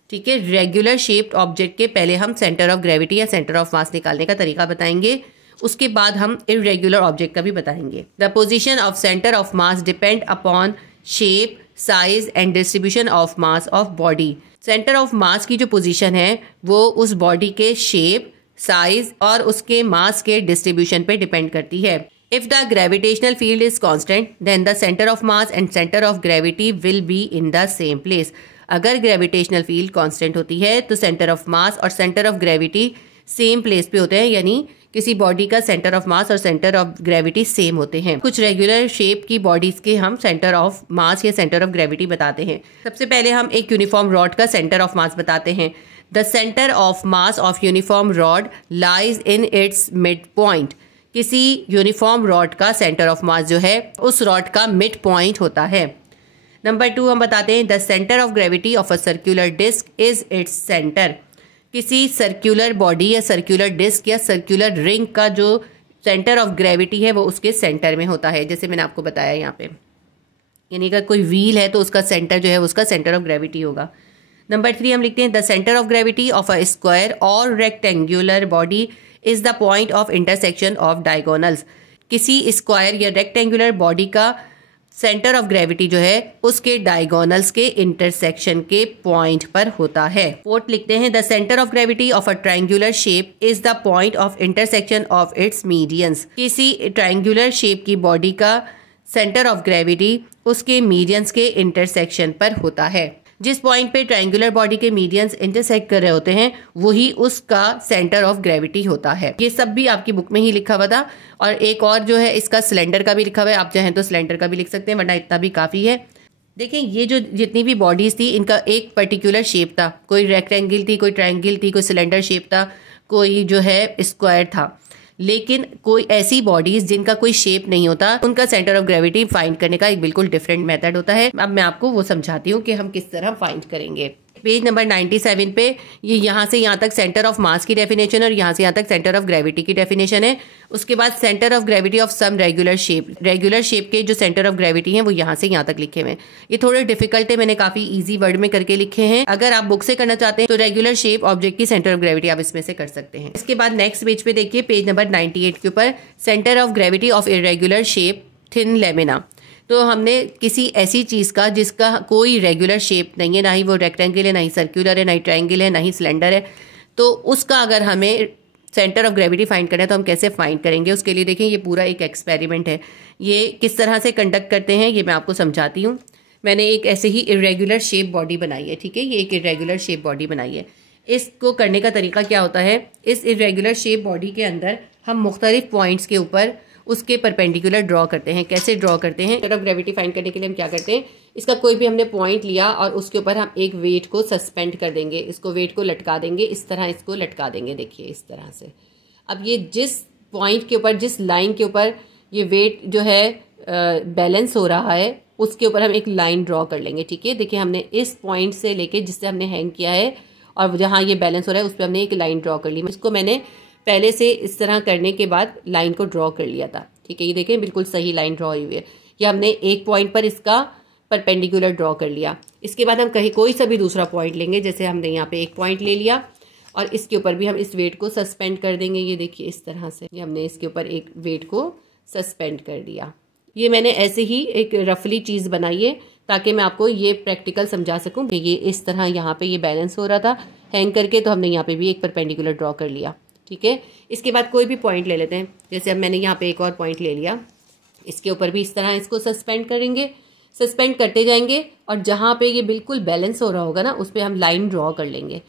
ठीक है, रेगुलर शेप्ड ऑब्जेक्ट के पहले हम सेंटर ऑफ ग्रेविटी या सेंटर ऑफ मास निकालने का तरीका बताएंगे, उसके बाद हम इरेगुलर ऑब्जेक्ट का भी बताएंगे। The position of centre of mass depend upon shape, size and distribution of mass of body. Centre of मास की जो पोजीशन है वो उस बॉडी के शेप, साइज और उसके मास के डिस्ट्रीब्यूशन पे डिपेंड करती है। If the gravitational field is constant then the centre of mass and centre of gravity will be in the same place. अगर ग्रेविटेशनल फील्ड कांस्टेंट होती है तो सेंटर ऑफ मास और centre of gravity same place पे होते हैं, यानी किसी बॉडी का सेंटर ऑफ मास और सेंटर ऑफ ग्रेविटी सेम होते हैं। कुछ रेगुलर शेप की बॉडीज के हम सेंटर ऑफ मास या सेंटर ऑफ ग्रेविटी बताते हैं। सबसे पहले हम एक यूनिफॉर्म रॉड का सेंटर ऑफ मास बताते हैं। The centre of mass of uniform rod lies in its mid point. किसी यूनिफॉर्म रॉड का सेंटर ऑफ मास जो है उस रॉड का मिड पॉइंट होता है। नंबर 2 हम बताते हैं the centre of gravity of a circular disc is its centre. किसी सर्कुलर बॉडी या सर्कुलर डिस्क या सर्कुलर रिंग का जो सेंटर ऑफ ग्रेविटी है वो उसके सेंटर में होता है, जैसे मैंने आपको बताया यहाँ पे। यानी अगर कोई व्हील है तो उसका सेंटर जो है उसका सेंटर ऑफ ग्रेविटी होगा। नंबर 3 हम लिखते हैं the centre of gravity of a square और rectangular body is the point of intersection of diagonals. किसी स्क्वायर या रेक्टेंगुलर बॉडी का सेंटर ऑफ ग्रेविटी जो है उसके डायगोनल्स के इंटरसेक्शन के पॉइंट पर होता है। 4 लिखते हैं the centre of gravity of a triangular shape is the point of intersection of its medians. किसी ट्रायंगुलर शेप की बॉडी का सेंटर ऑफ ग्रेविटी उसके मीडियंस के इंटरसेक्शन पर होता है। जिस पॉइंट पे ट्रायंगुलर बॉडी के मीडियंस इंटरसेक्ट कर रहे होते हैं वही उसका सेंटर ऑफ ग्रेविटी होता है। ये सब भी आपकी बुक में ही लिखा हुआ था। और एक और जो है इसका सिलेंडर का भी लिखा हुआ है, आप चाहें तो सिलेंडर का भी लिख सकते हैं, वरना इतना भी काफ़ी है। देखें, ये जो जितनी भी बॉडीज़ थी इनका एक पर्टिकुलर शेप था। कोई रेक्टेंगल थी, कोई ट्रायंगल थी, कोई सिलेंडर शेप था, कोई जो है स्क्वायर था। लेकिन कोई ऐसी बॉडीज जिनका कोई शेप नहीं होता उनका सेंटर ऑफ ग्रेविटी फाइंड करने का एक बिल्कुल डिफरेंट मेथड होता है। अब मैं आपको वो समझाती हूँ कि हम किस तरह फाइंड करेंगे। पेज नंबर 97 पे ये यहाँ से यहाँ तक सेंटर ऑफ मास की डेफिनेशन और यहाँ से यहाँ तक सेंटर ऑफ ग्रेविटी की डेफिनेशन है। उसके बाद centre of gravity of some regular shape के जो सेंटर ऑफ ग्रेविटी हैं वो यहाँ से यहाँ तक लिखे हुए हैं। ये थोड़े डिफिकल्ट है, मैंने काफी इजी वर्ड में करके लिखे हैं। अगर आप बुक से करना चाहते हैं तो रेगुलर शेप ऑब्जेक्ट की सेंटर ऑफ ग्रेविटी आप इसमें से कर सकते हैं। इसके बाद नेक्स्ट पेज पे देखिए, पेज नंबर 98 के ऊपर centre of gravity of irregular shape thin lamina. तो हमने किसी ऐसी चीज़ का जिसका कोई रेगुलर शेप नहीं है, ना ही वो रेक्टेंगल है, ना ही सर्कुलर है, ना ही ट्रायंगल है, ना ही सिलेंडर है, तो उसका अगर हमें सेंटर ऑफ ग्रेविटी फाइंड करना है तो हम कैसे फाइंड करेंगे। उसके लिए देखें, ये पूरा एक एक्सपेरिमेंट है। ये किस तरह से कंडक्ट करते हैं ये मैं आपको समझाती हूँ। मैंने एक ऐसे ही इरेगुलर शेप बॉडी बनाई है, ठीक है, ये एक इरेगुलर शेप बॉडी बनाई है। इसको करने का तरीका क्या होता है, इस इरेगुलर शेप बॉडी के अंदर हम मुख्तलिफ पॉइंट्स के ऊपर उसके परपेंडिकुलर ड्रॉ करते हैं। कैसे ड्रॉ करते हैं, सेंटर ऑफ ग्रेविटी फाइंड करने के लिए हम क्या करते हैं, इसका कोई भी हमने पॉइंट लिया और उसके ऊपर हम एक वेट को सस्पेंड कर देंगे, इसको वेट को लटका देंगे, इस तरह इसको लटका देंगे, देखिए इस तरह से। अब ये जिस पॉइंट के ऊपर, जिस लाइन के ऊपर ये वेट जो है बैलेंस हो रहा है उसके ऊपर हम एक लाइन ड्रॉ कर लेंगे, ठीक है। देखिए हमने इस पॉइंट से लेके जिससे हमने हैंग किया है और जहाँ ये बैलेंस हो रहा है उस पर हमने एक लाइन ड्रॉ कर ली। इसको मैंने पहले से इस तरह करने के बाद लाइन को ड्रॉ कर लिया था, ठीक है। ये देखें बिल्कुल सही लाइन ड्रॉ हुई है। ये हमने एक पॉइंट पर इसका परपेंडिकुलर ड्रॉ कर लिया। इसके बाद हम कहीं कोई सा भी दूसरा पॉइंट लेंगे, जैसे हमने यहाँ पे एक पॉइंट ले लिया और इसके ऊपर भी हम इस वेट को सस्पेंड कर देंगे। ये देखिए इस तरह से ये हमने इसके ऊपर एक वेट को सस्पेंड कर दिया। ये मैंने ऐसे ही एक रफली चीज़ बनाई है ताकि मैं आपको ये प्रैक्टिकल समझा सकूं। ये इस तरह यहाँ पे ये बैलेंस हो रहा था, हैंग करके, तो हमने यहाँ पे भी एक परपेंडिकुलर ड्रॉ कर लिया। ठीक है, इसके बाद कोई भी पॉइंट ले लेते हैं। जैसे अब मैंने यहाँ पे एक और पॉइंट ले लिया, इसके ऊपर भी इस तरह इसको सस्पेंड करेंगे, सस्पेंड करते जाएंगे और जहाँ पे ये बिल्कुल बैलेंस हो रहा होगा ना, उस पर हम लाइन ड्रॉ कर लेंगे।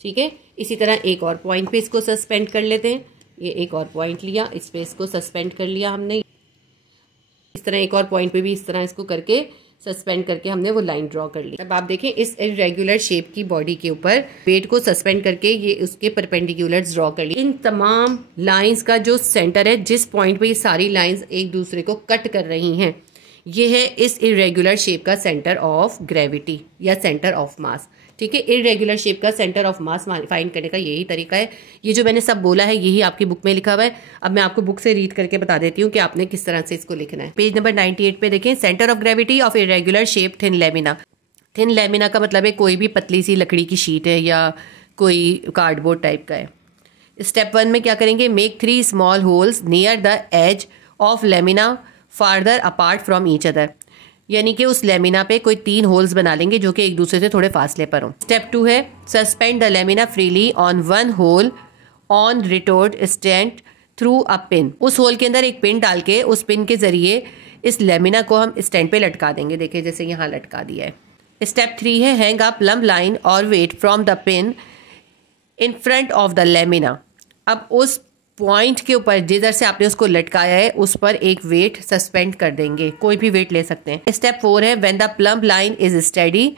ठीक है, इसी तरह एक और पॉइंट पे इसको सस्पेंड कर लेते हैं। ये एक और पॉइंट लिया, इस पे इसको सस्पेंड कर लिया हमने। इस तरह एक और पॉइंट पे भी इस तरह इसको करके सस्पेंड करके हमने वो लाइन ड्रॉ कर ली। अब आप देखें इस इरेगुलर शेप की बॉडी के ऊपर वेट को सस्पेंड करके ये उसके परपेंडिकुलर ड्रॉ कर ली। इन तमाम लाइंस का जो सेंटर है, जिस पॉइंट पे ये सारी लाइंस एक दूसरे को कट कर रही हैं, ये है इस इरेगुलर शेप का सेंटर ऑफ ग्रेविटी या सेंटर ऑफ मास। ठीक है, इरेगुलर शेप का सेंटर ऑफ मास फाइंड करने का यही तरीका है। ये जो मैंने सब बोला है यही आपकी बुक में लिखा हुआ है। अब मैं आपको बुक से रीड करके बता देती हूँ कि आपने किस तरह से इसको लिखना है। पेज नंबर 98 पे देखें, centre of gravity of irregular shape thin lamina. Thin lamina का मतलब है कोई भी पतली सी लकड़ी की शीट है या कोई कार्डबोर्ड टाइप का है। स्टेप 1 में क्या करेंगे, make 3 small holes near the edge of lamina farther apart from each other. यानी कि उस लेमिना पे कोई 3 होल्स बना लेंगे जो कि एक दूसरे से थोड़े फासले पर हों। स्टेप 2 है, suspend the lamina freely on 1 hole on retort stand through a pin. उस होल के अंदर एक पिन डाल के उस पिन के जरिए इस लेमिना को हम स्टैंड पे लटका देंगे। देखिए जैसे यहाँ लटका दिया है। स्टेप 3 है, हैंग अ प्लम्ब लाइन और weight from the pin in front of the lamina. अब उस पॉइंट के ऊपर जिधर से आपने उसको लटकाया है उस पर एक वेट सस्पेंड कर देंगे, कोई भी वेट ले सकते हैं। स्टेप 4 है, when the plumb line is steady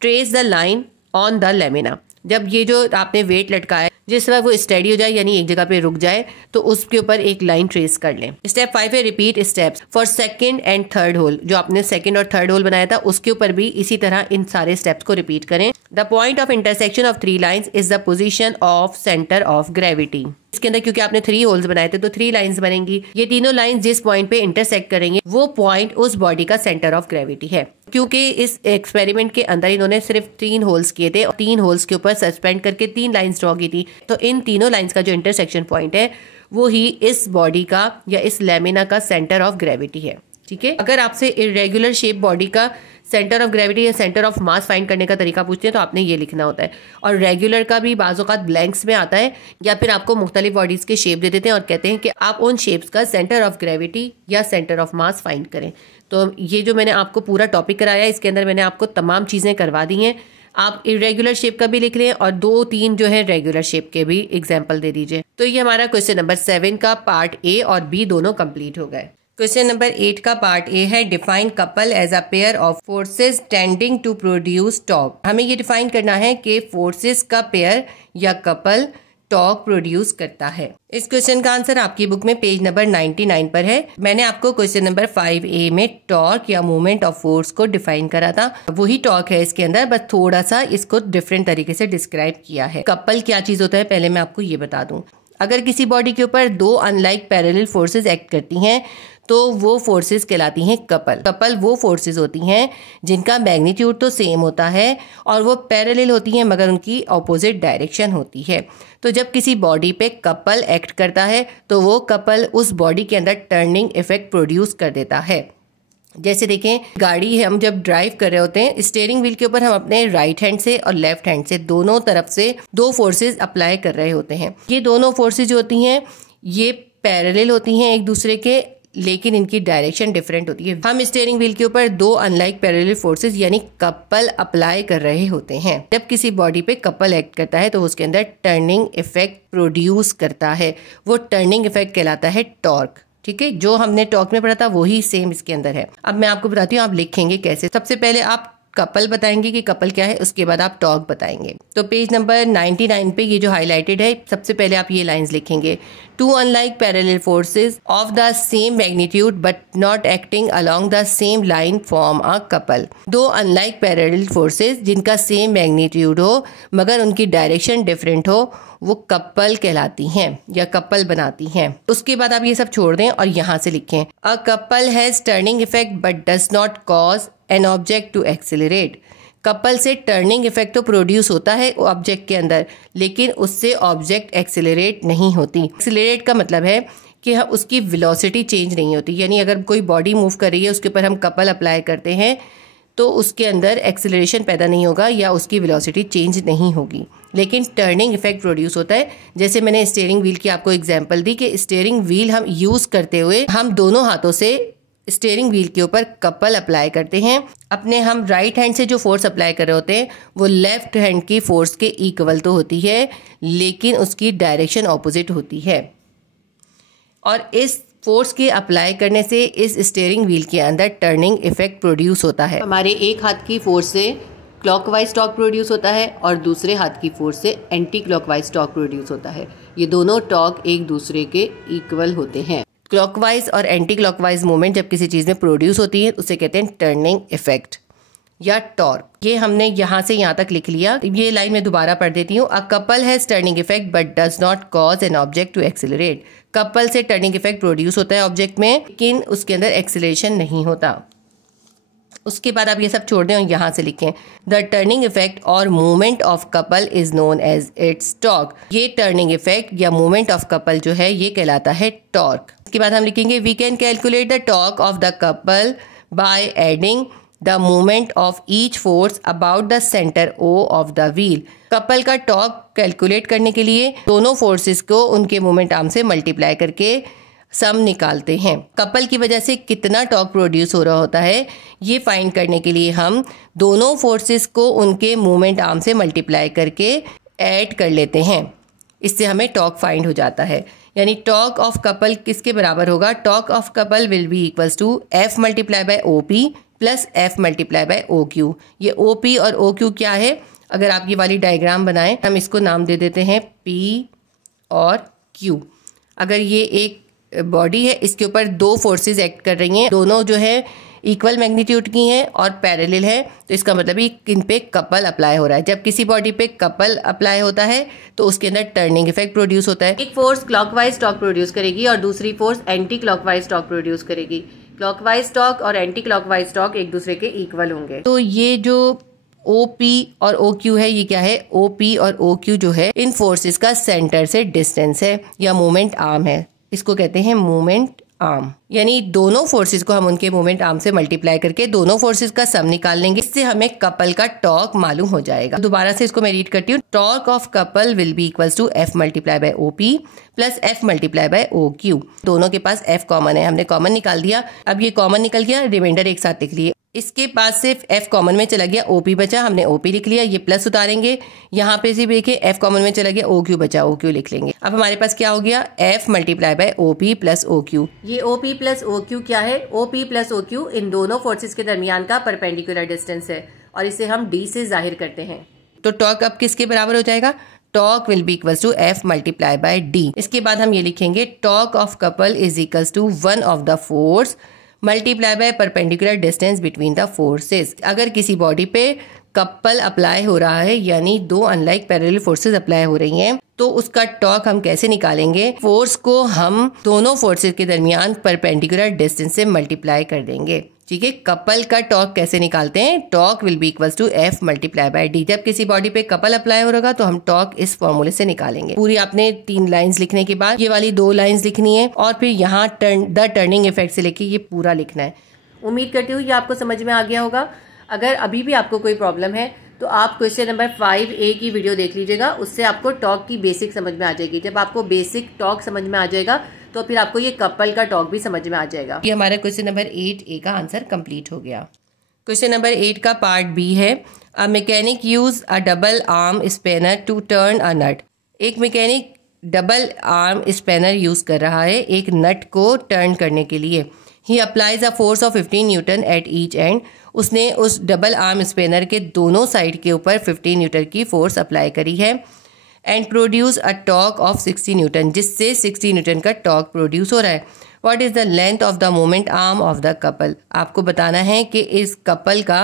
trace the line on the lamina. जब ये जो आपने वेट लटकाया जिस तरह वो स्टेडी हो जाए यानी एक जगह पे रुक जाए तो उसके ऊपर एक लाइन ट्रेस कर लें। स्टेप 5 है, repeat steps for second and third hole. जो आपने सेकंड और थर्ड होल बनाया था उसके ऊपर भी इसी तरह इन सारे स्टेप्स को रिपीट करें। The point of intersection of 3 lines is the position of centre of gravity. इसके अंदर क्योंकि आपने 3 होल्स बनाए थे तो 3 लाइंस बनेंगी। ये तीनों लाइंस जिस पॉइंट पे इंटरसेक्ट करेंगे वो पॉइंट उस बॉडी का सेंटर ऑफ ग्रेविटी है। क्योंकि इस एक्सपेरिमेंट के अंदर इन्होंने सिर्फ 3 होल्स किए थे और 3 होल्स के ऊपर सस्पेंड करके 3 लाइंस ड्रॉ की थी, तो इन तीनों लाइंस का जो इंटरसेक्शन पॉइंट है वो ही इस बॉडी का या इस लेमिना का सेंटर ऑफ ग्रेविटी है। ठीक है, अगर आपसे इरेगुलर शेप बॉडी का सेंटर ऑफ ग्रेविटी या सेंटर ऑफ मास फाइंड करने का तरीका पूछते हैं तो आपने ये लिखना होता है। और रेगुलर का भी बाज़ औक़ात ब्लैंक्स में आता है या फिर आपको मुख्तलिफ बॉडीज के शेप दे देते हैं और कहते हैं कि आप उन शेप्स का सेंटर ऑफ ग्रेविटी या सेंटर ऑफ मास फाइंड करें। तो ये जो मैंने आपको पूरा टॉपिक कराया है इसके अंदर मैंने आपको तमाम चीज़ें करवा दी हैं। आप इरेगुलर शेप का भी लिख लें और 2-3 जो है रेगुलर शेप के भी एग्जाम्पल दे दीजिए। तो ये हमारा क्वेश्चन नंबर 7 का पार्ट ए और बी दोनों कंप्लीट हो गए। क्वेश्चन नंबर 8 का पार्ट ए है, define couple as a pair of forces tending to produce torque. हमें ये डिफाइन करना है कि फोर्सेस का पेयर या कपल टॉर्क प्रोड्यूस करता है। इस क्वेश्चन का आंसर आपकी बुक में पेज नंबर 99 पर है। मैंने आपको क्वेश्चन नंबर 5A में टॉर्क या मूवमेंट ऑफ फोर्स को डिफाइन करा था, वही टॉर्क है इसके अंदर, बस थोड़ा सा इसको डिफरेंट तरीके से डिस्क्राइब किया है। कपल क्या चीज होता है पहले मैं आपको ये बता दूं। अगर किसी बॉडी के ऊपर 2 अनलाइक पैरेलल फोर्सेस एक्ट करती हैं तो वो फोर्सेस कहलाती हैं कपल। कपल वो फोर्सेस होती हैं जिनका मैग्नीट्यूड तो सेम होता है और वो पैरेलल होती हैं मगर उनकी ऑपोजिट डायरेक्शन होती है। तो जब किसी बॉडी पे कपल एक्ट करता है तो वो कपल उस बॉडी के अंदर टर्निंग इफेक्ट प्रोड्यूस कर देता है। जैसे देखें, गाड़ी हम जब ड्राइव कर रहे होते हैं, स्टीयरिंग व्हील के ऊपर हम अपने राइट हैंड से और लेफ्ट हैंड से दोनों तरफ से 2 फोर्सेस अप्लाई कर रहे होते हैं। ये दोनों फोर्सेस जो होती हैं ये पैरेलल होती हैं एक दूसरे के, लेकिन इनकी डायरेक्शन डिफरेंट होती है। हम स्टीयरिंग व्हील के ऊपर 2 अनलाइक पैरेलल फोर्सेस यानी कपल अप्लाई कर रहे होते हैं। जब किसी बॉडी पे कपल एक्ट करता है तो उसके अंदर टर्निंग इफेक्ट प्रोड्यूस करता है, वो टर्निंग इफेक्ट कहलाता है टॉर्क। ठीक है, जो हमने टॉर्क में पढ़ा था वही सेम इसके अंदर है। अब मैं आपको बताती हूँ आप लिखेंगे कैसे। सबसे पहले आप कपल बताएंगे कि कपल क्या है, उसके बाद आप टॉर्क बताएंगे। तो पेज नंबर 99 पे ये जो हाईलाइटेड है, सबसे पहले आप ये लाइंस लिखेंगे, 2 unlike parallel forces of the same magnitude but not acting along the same line form a couple. 2 unlike parallel forces जिनका सेम मैग्नीट्यूड हो मगर उनकी डायरेक्शन डिफरेंट हो वो कपल कहलाती हैं या कपल बनाती हैं। उसके बाद आप ये सब छोड़ दें और यहाँ से लिखें, a couple has turning effect but does not cause an object to accelerate. Couple से टर्निंग इफेक्ट तो प्रोड्यूस होता है ऑब्जेक्ट के अंदर, लेकिन उससे ऑब्जेक्ट एक्सेलरेट नहीं होती। एक्सेलरेट का मतलब है कि उसकी वेलोसिटी चेंज नहीं होती। यानी अगर कोई बॉडी मूव कर रही है उसके ऊपर हम कपल अप्लाई करते हैं तो उसके अंदर एक्सेलरेशन पैदा नहीं होगा या उसकी वेलोसिटी चेंज नहीं होगी। लेकिन टर्निंग इफेक्ट प्रोड्यूस होता है। जैसे मैंने स्टीयरिंग व्हील की आपको एग्जांपल दी कि स्टीयरिंग व्हील हम यूज़ करते हुए हम दोनों हाथों से स्टीयरिंग व्हील के ऊपर कपल अप्लाई करते हैं। अपने हम राइट हैंड से जो फोर्स अप्लाई कर रहे होते हैं वो लेफ्ट हैंड की फोर्स के इक्वल तो होती है, लेकिन उसकी डायरेक्शन ऑपोजिट होती है। और इस फोर्स के अप्लाई करने से इस स्टीयरिंग व्हील के अंदर टर्निंग इफेक्ट प्रोड्यूस होता है। हमारे एक हाथ की फोर्स से क्लॉकवाइज टॉर्क प्रोड्यूस होता है और दूसरे हाथ की फोर्स से एंटी क्लॉकवाइज टॉर्क प्रोड्यूस होता है। ये दोनों टॉर्क एक दूसरे के इक्वल होते हैं। क्लॉकवाइज और एंटी क्लॉकवाइज मूवमेंट जब किसी चीज़ में प्रोड्यूस होती है उसे कहते हैं टर्निंग इफेक्ट या टॉर्क। ये हमने यहाँ से यहाँ तक लिख लिया। ये लाइन मैं दोबारा पढ़ देती हूँ। A couple has turning effect but does not cause an object to accelerate. Couple से टर्निंग इफेक्ट प्रोड्यूस होता है ऑब्जेक्ट में, लेकिन उसके अंदर एक्सेलरेशन नहीं होता। उसके बाद आप ये सब छोड़ दें और यहाँ से लिखें द टर्निंग इफेक्ट और movement of couple is known as its torque. ये टर्निंग इफेक्ट या मूवमेंट ऑफ कपल जो है ये कहलाता है टॉर्क। इसके बाद हम लिखेंगे we can calculate the torque of the couple by adding the movement of each force about the centre O of the wheel. Couple का टॉर्क कैलकुलेट करने के लिए दोनों फोर्सेस को उनके मूवमेंट आर्म से मल्टीप्लाई करके सम निकालते हैं। कपल की वजह से कितना टॉर्क प्रोड्यूस हो रहा होता है ये फाइंड करने के लिए हम दोनों फोर्सेस को उनके मूवमेंट आर्म से मल्टीप्लाई करके ऐड कर लेते हैं। इससे हमें टॉर्क फाइंड हो जाता है। यानी टॉर्क ऑफ कपल किसके बराबर होगा? Torque of couple will be equals to F multiply by O P plus F multiply by O Q. ये ओ पी और ओ क्यू क्या है? अगर आप ये वाली डायग्राम बनाएं, हम इसको नाम दे देते हैं पी और क्यू। अगर ये एक बॉडी है, इसके ऊपर दो फोर्सेस एक्ट कर रही हैं, दोनों जो है इक्वल मैग्नीट्यूड की हैं और पैरेलल है, तो इसका मतलब ही इन पे कपल अप्लाई हो रहा है। जब किसी बॉडी पे कपल अप्लाई होता है तो उसके अंदर टर्निंग इफेक्ट प्रोड्यूस होता है। एक फोर्स क्लॉकवाइज टॉर्क प्रोड्यूस करेगी और दूसरी force anti clockwise torque produce करेगी। क्लॉकवाइज टॉर्क और एंटी क्लॉकवाइज टॉर्क एक दूसरे के इक्वल होंगे। तो ये जो OP और OQ है, ये क्या है? OP और OQ जो है इन फोर्सेस का सेंटर से डिस्टेंस है या मूवमेंट आर्म है। इसको कहते हैं मूवमेंट आर्म। यानी दोनों फोर्सेस को हम उनके मूवमेंट आर्म से मल्टीप्लाई करके दोनों फोर्सेस का सम निकाल लेंगे। इससे हमें कपल का टॉर्क मालूम हो जाएगा। दोबारा से इसको मैं रीड करती हूँ। Torque of couple will be equals to F multiply by OP plus F multiply by OQ। दोनों के पास एफ कॉमन है, हमने कॉमन निकाल दिया। अब ये कॉमन निकल गया, रिमाइंडर एक साथ लिख लिए। इसके पास सिर्फ एफ कॉमन में चला गया, OP बचा, हमने OP लिख लिया। ये प्लस उतारेंगे, यहाँ पे सिर्फ देखिए एफ कॉमन में चला गया, OQ बचा, OQ लिख लेंगे। अब हमारे पास क्या हो गया? F multiply by OP plus OQ। ये OP प्लस OQ क्या है? OP प्लस OQ इन दोनों फोर्सेस के दरमियान का परपेंडिकुलर डिस्टेंस है और इसे हम D से जाहिर करते हैं। तो टॉर्क अब किसके बराबर हो जाएगा? Torque will be equals to F multiply by D। इसके बाद हम ये लिखेंगे torque of couple is equals to one of the force multiply by perpendicular distance between the forces. अगर किसी बॉडी पे कपल अप्लाई हो रहा है यानी दो अनलाइक पैरेलल फोर्सेस अप्लाई हो रही हैं, तो उसका टॉर्क हम कैसे निकालेंगे? फोर्स को हम दोनों फोर्सेस के दरमियान परपेंडिकुलर डिस्टेंस से मल्टीप्लाई कर देंगे। ठीक है, कपल का टॉर्क कैसे निकालते हैं? Torque will be equals to F multiply by D। जब किसी बॉडी पे कपल अप्लाई हो रहा तो हम टॉर्क इस फॉर्मूले से निकालेंगे। पूरी आपने 3 लाइंस लिखने के बाद ये वाली 2 लाइंस लिखनी है और फिर यहाँ द टर्निंग इफेक्ट से लेके ये पूरा लिखना है। उम्मीद करती हूँ ये आपको समझ में आ गया होगा। अगर अभी भी आपको कोई प्रॉब्लम है तो आप क्वेश्चन नंबर 5A की वीडियो देख लीजिएगा, उससे आपको टॉर्क की बेसिक समझ में आ जाएगी। जब आपको बेसिक टॉर्क समझ में आ जाएगा तो फिर आपको ये कपल का टॉर्क भी समझ में आ जाएगा। ये हमारा क्वेश्चन नंबर 8A का आंसर कंप्लीट हो गया। क्वेश्चन नंबर 8 का पार्ट B है a mechanic use a double arm spanner to turn a nut. एक mechanic double arm spanner use कर रहा है एक नट को टर्न करने के लिए। He applies a force of 15 newton at each end. उसने उस डबल आर्म स्पैनर के दोनों साइड के ऊपर 15 न्यूटन की फोर्स अप्लाई करी है and produce a torque of 60 Newton, जिससे 60 न्यूटन का टॉर्क प्रोड्यूस हो रहा है। What is the length of the movement arm of the couple. आपको बताना है कि इस कपल का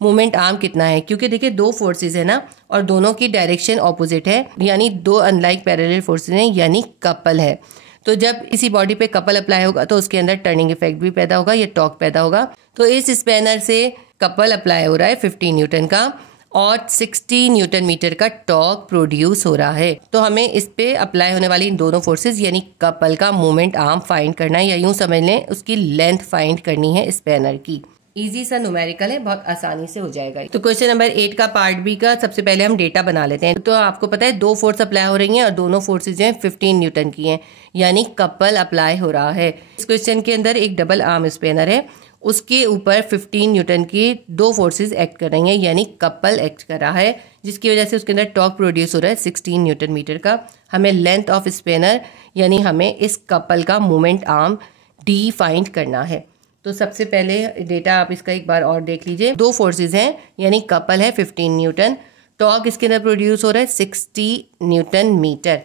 मूवमेंट आर्म कितना है, क्योंकि देखिए 2 फोर्सेस है ना और दोनों की डायरेक्शन ऑपोजिट है, यानी 2 अनलाइक पैरेलल फोर्सेस हैं, यानी कपल है। तो जब किसी बॉडी पे कपल अप्लाई होगा तो उसके अंदर टर्निंग इफेक्ट भी पैदा होगा, ये टॉर्क पैदा होगा। तो इस स्पैनर से कपल अप्लाई हो रहा है 15 न्यूटन का और 60 न्यूटन मीटर का टॉर्क प्रोड्यूस हो रहा है। तो हमें इस पे अप्लाई होने वाली इन दोनों फोर्सेस यानी कपल का मूवमेंट आर्म फाइंड करना है, या यूं समझ लें उसकी लेंथ फाइंड करनी है स्पैनर की। इजी सा न्यूमेरिकल है, बहुत आसानी से हो जाएगा। तो क्वेश्चन नंबर 8 का पार्ट बी का सबसे पहले हम डेटा बना लेते हैं। तो आपको पता है 2 फोर्स अप्लाई हो रही हैं और दोनों फोर्सेज जो हैं 15 न्यूटन की हैं, यानी कपल अप्लाई हो रहा है। इस क्वेश्चन के अंदर एक डबल आर्म स्पेनर है, उसके ऊपर 15 न्यूटन की 2 फोर्सेज एक्ट कर रही हैं, यानी कपल एक्ट कर रहा है, जिसकी वजह से उसके अंदर टॉर्क प्रोड्यूस हो रहा है 16 न्यूटन मीटर का। हमें लेंथ ऑफ स्पेनर यानी हमें इस कपल का मोमेंट आर्म डी फाइंड करना है। तो सबसे पहले डेटा आप इसका एक बार और देख लीजिए। 2 फोर्सेज हैं यानी कपल है 15 न्यूटन, टॉर्क इसके अंदर प्रोड्यूस हो रहा है 60 newton metre.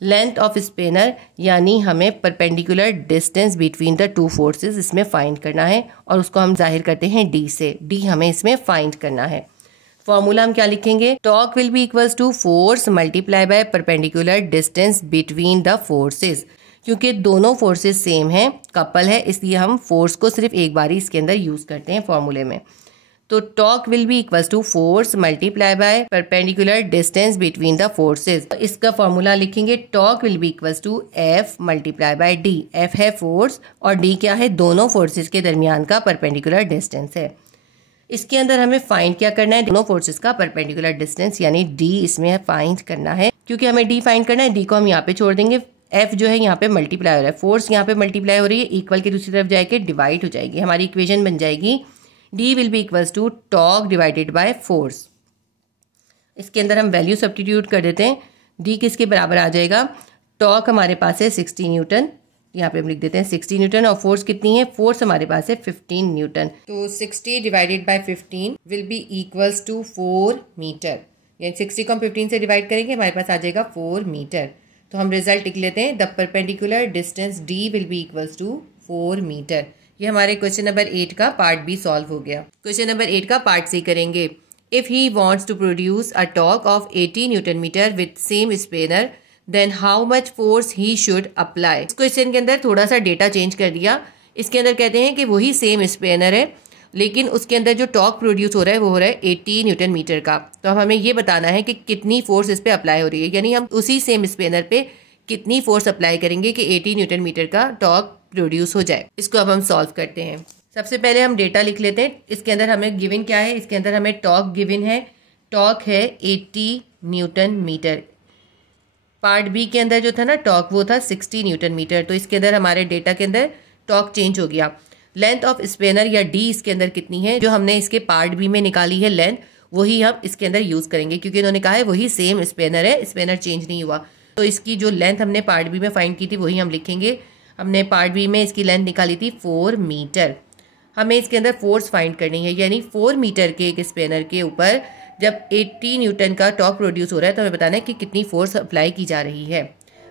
Length of spanner यानी हमें perpendicular distance between the 2 forces इसमें फाइंड करना है और उसको हम जाहिर करते हैं डी से। डी हमें इसमें फाइंड करना है। फॉर्मूला हम क्या लिखेंगे? Torque will be equals to force multiply by perpendicular distance between the forces. क्योंकि दोनों फोर्सेस सेम हैं, कपल है, इसलिए हम फोर्स को सिर्फ एक बार ही इसके अंदर यूज करते हैं फॉर्मूले में। तो torque will be equals to force multiply by perpendicular distance between the forces. इसका फॉर्मूला लिखेंगे, torque will be equals to F multiply by D. एफ है फोर्स और डी क्या है? दोनों फोर्सेस के दरमियान का परपेंडिकुलर डिस्टेंस है। इसके अंदर हमें फाइंड क्या करना है? दोनों फोर्सेस का परपेंडिकुलर डिस्टेंस यानी डी इसमें फाइंड करना है। क्योंकि हमें डी फाइंड करना है, डी को हम यहाँ पे छोड़ देंगे। एफ जो है यहाँ पे मल्टीप्लाई हो रहा है, फोर्स यहाँ पे मल्टीप्लाई हो रही है, इक्वल की दूसरी तरफ जाके डिवाइड हो जाएगी। हमारी इक्वेशन बन जाएगी D will be equals to torque divided by force. इसके अंदर हम वैल्यू सब्स्टिट्यूट कर देते हैं। डी किसके बराबर आ जाएगा? टॉर्क हमारे पास है 60 न्यूटन, यहाँ पे हम लिख देते हैं 60 न्यूटन, और फोर्स कितनी है? फोर्स हमारे पास है 15 न्यूटन। तो 60 divided by 15 will be equals to 4 metre. यानी 60 को हम 15 से डिवाइड करेंगे, हमारे पास आ जाएगा 4 मीटर। तो हम रिजल्ट लिख लेते हैं, the perpendicular distance D will be equals to 4 metre. ये हमारे क्वेश्चन नंबर 8 का पार्ट बी सॉल्व हो गया। क्वेश्चन नंबर 8 का पार्ट सी करेंगे। If he wants to produce a torque of 80 newton metre with same spanner, then how much force he should apply. इस question के अंदर थोड़ा सा डेटा चेंज कर दिया। इसके अंदर कहते हैं कि वही सेम स्पेनर है, लेकिन उसके अंदर जो टॉर्क प्रोड्यूस हो रहा है वो हो रहा है 80 न्यूटन मीटर का। तो अब हमें ये बताना है कि कितनी फोर्स इस पे अप्लाई हो रही है, यानी हम उसी सेम स्पेनर पे कितनी फोर्स अप्लाई करेंगे कि 80 न्यूटन मीटर का टॉर्क प्रोड्यूस हो जाए। इसको अब हम सॉल्व करते हैं। सबसे पहले हम डेटा लिख लेते हैं। इसके अंदर हमें गिवन क्या है? इसके अंदर हमें टॉर्क गिवन है, टॉर्क है 80 न्यूटन मीटर। पार्ट बी के अंदर जो था ना टॉर्क, वो था 60 न्यूटन मीटर। तो इसके अंदर हमारे डेटा के अंदर टॉर्क चेंज हो गया। लेंथ ऑफ स्पेनर या डी इसके अंदर कितनी है? जो हमने इसके पार्ट बी में निकाली है लेंथ, वही हम इसके अंदर यूज करेंगे, क्योंकि इन्होंने कहा है वही सेम स्पेनर है, स्पेनर चेंज नहीं हुआ। तो इसकी जो लेंथ हमने पार्ट बी में फाइंड की थी वही हम लिखेंगे। हमने पार्ट बी में इसकी लेंथ निकाली थी 4 मीटर। हमें इसके अंदर फोर्स फाइंड करनी है, यानी 4 मीटर के एक स्पेनर के ऊपर जब 80 न्यूटन का टॉर्क प्रोड्यूस हो रहा है तो हमें बताना है कि कितनी फोर्स अप्लाई की जा रही है।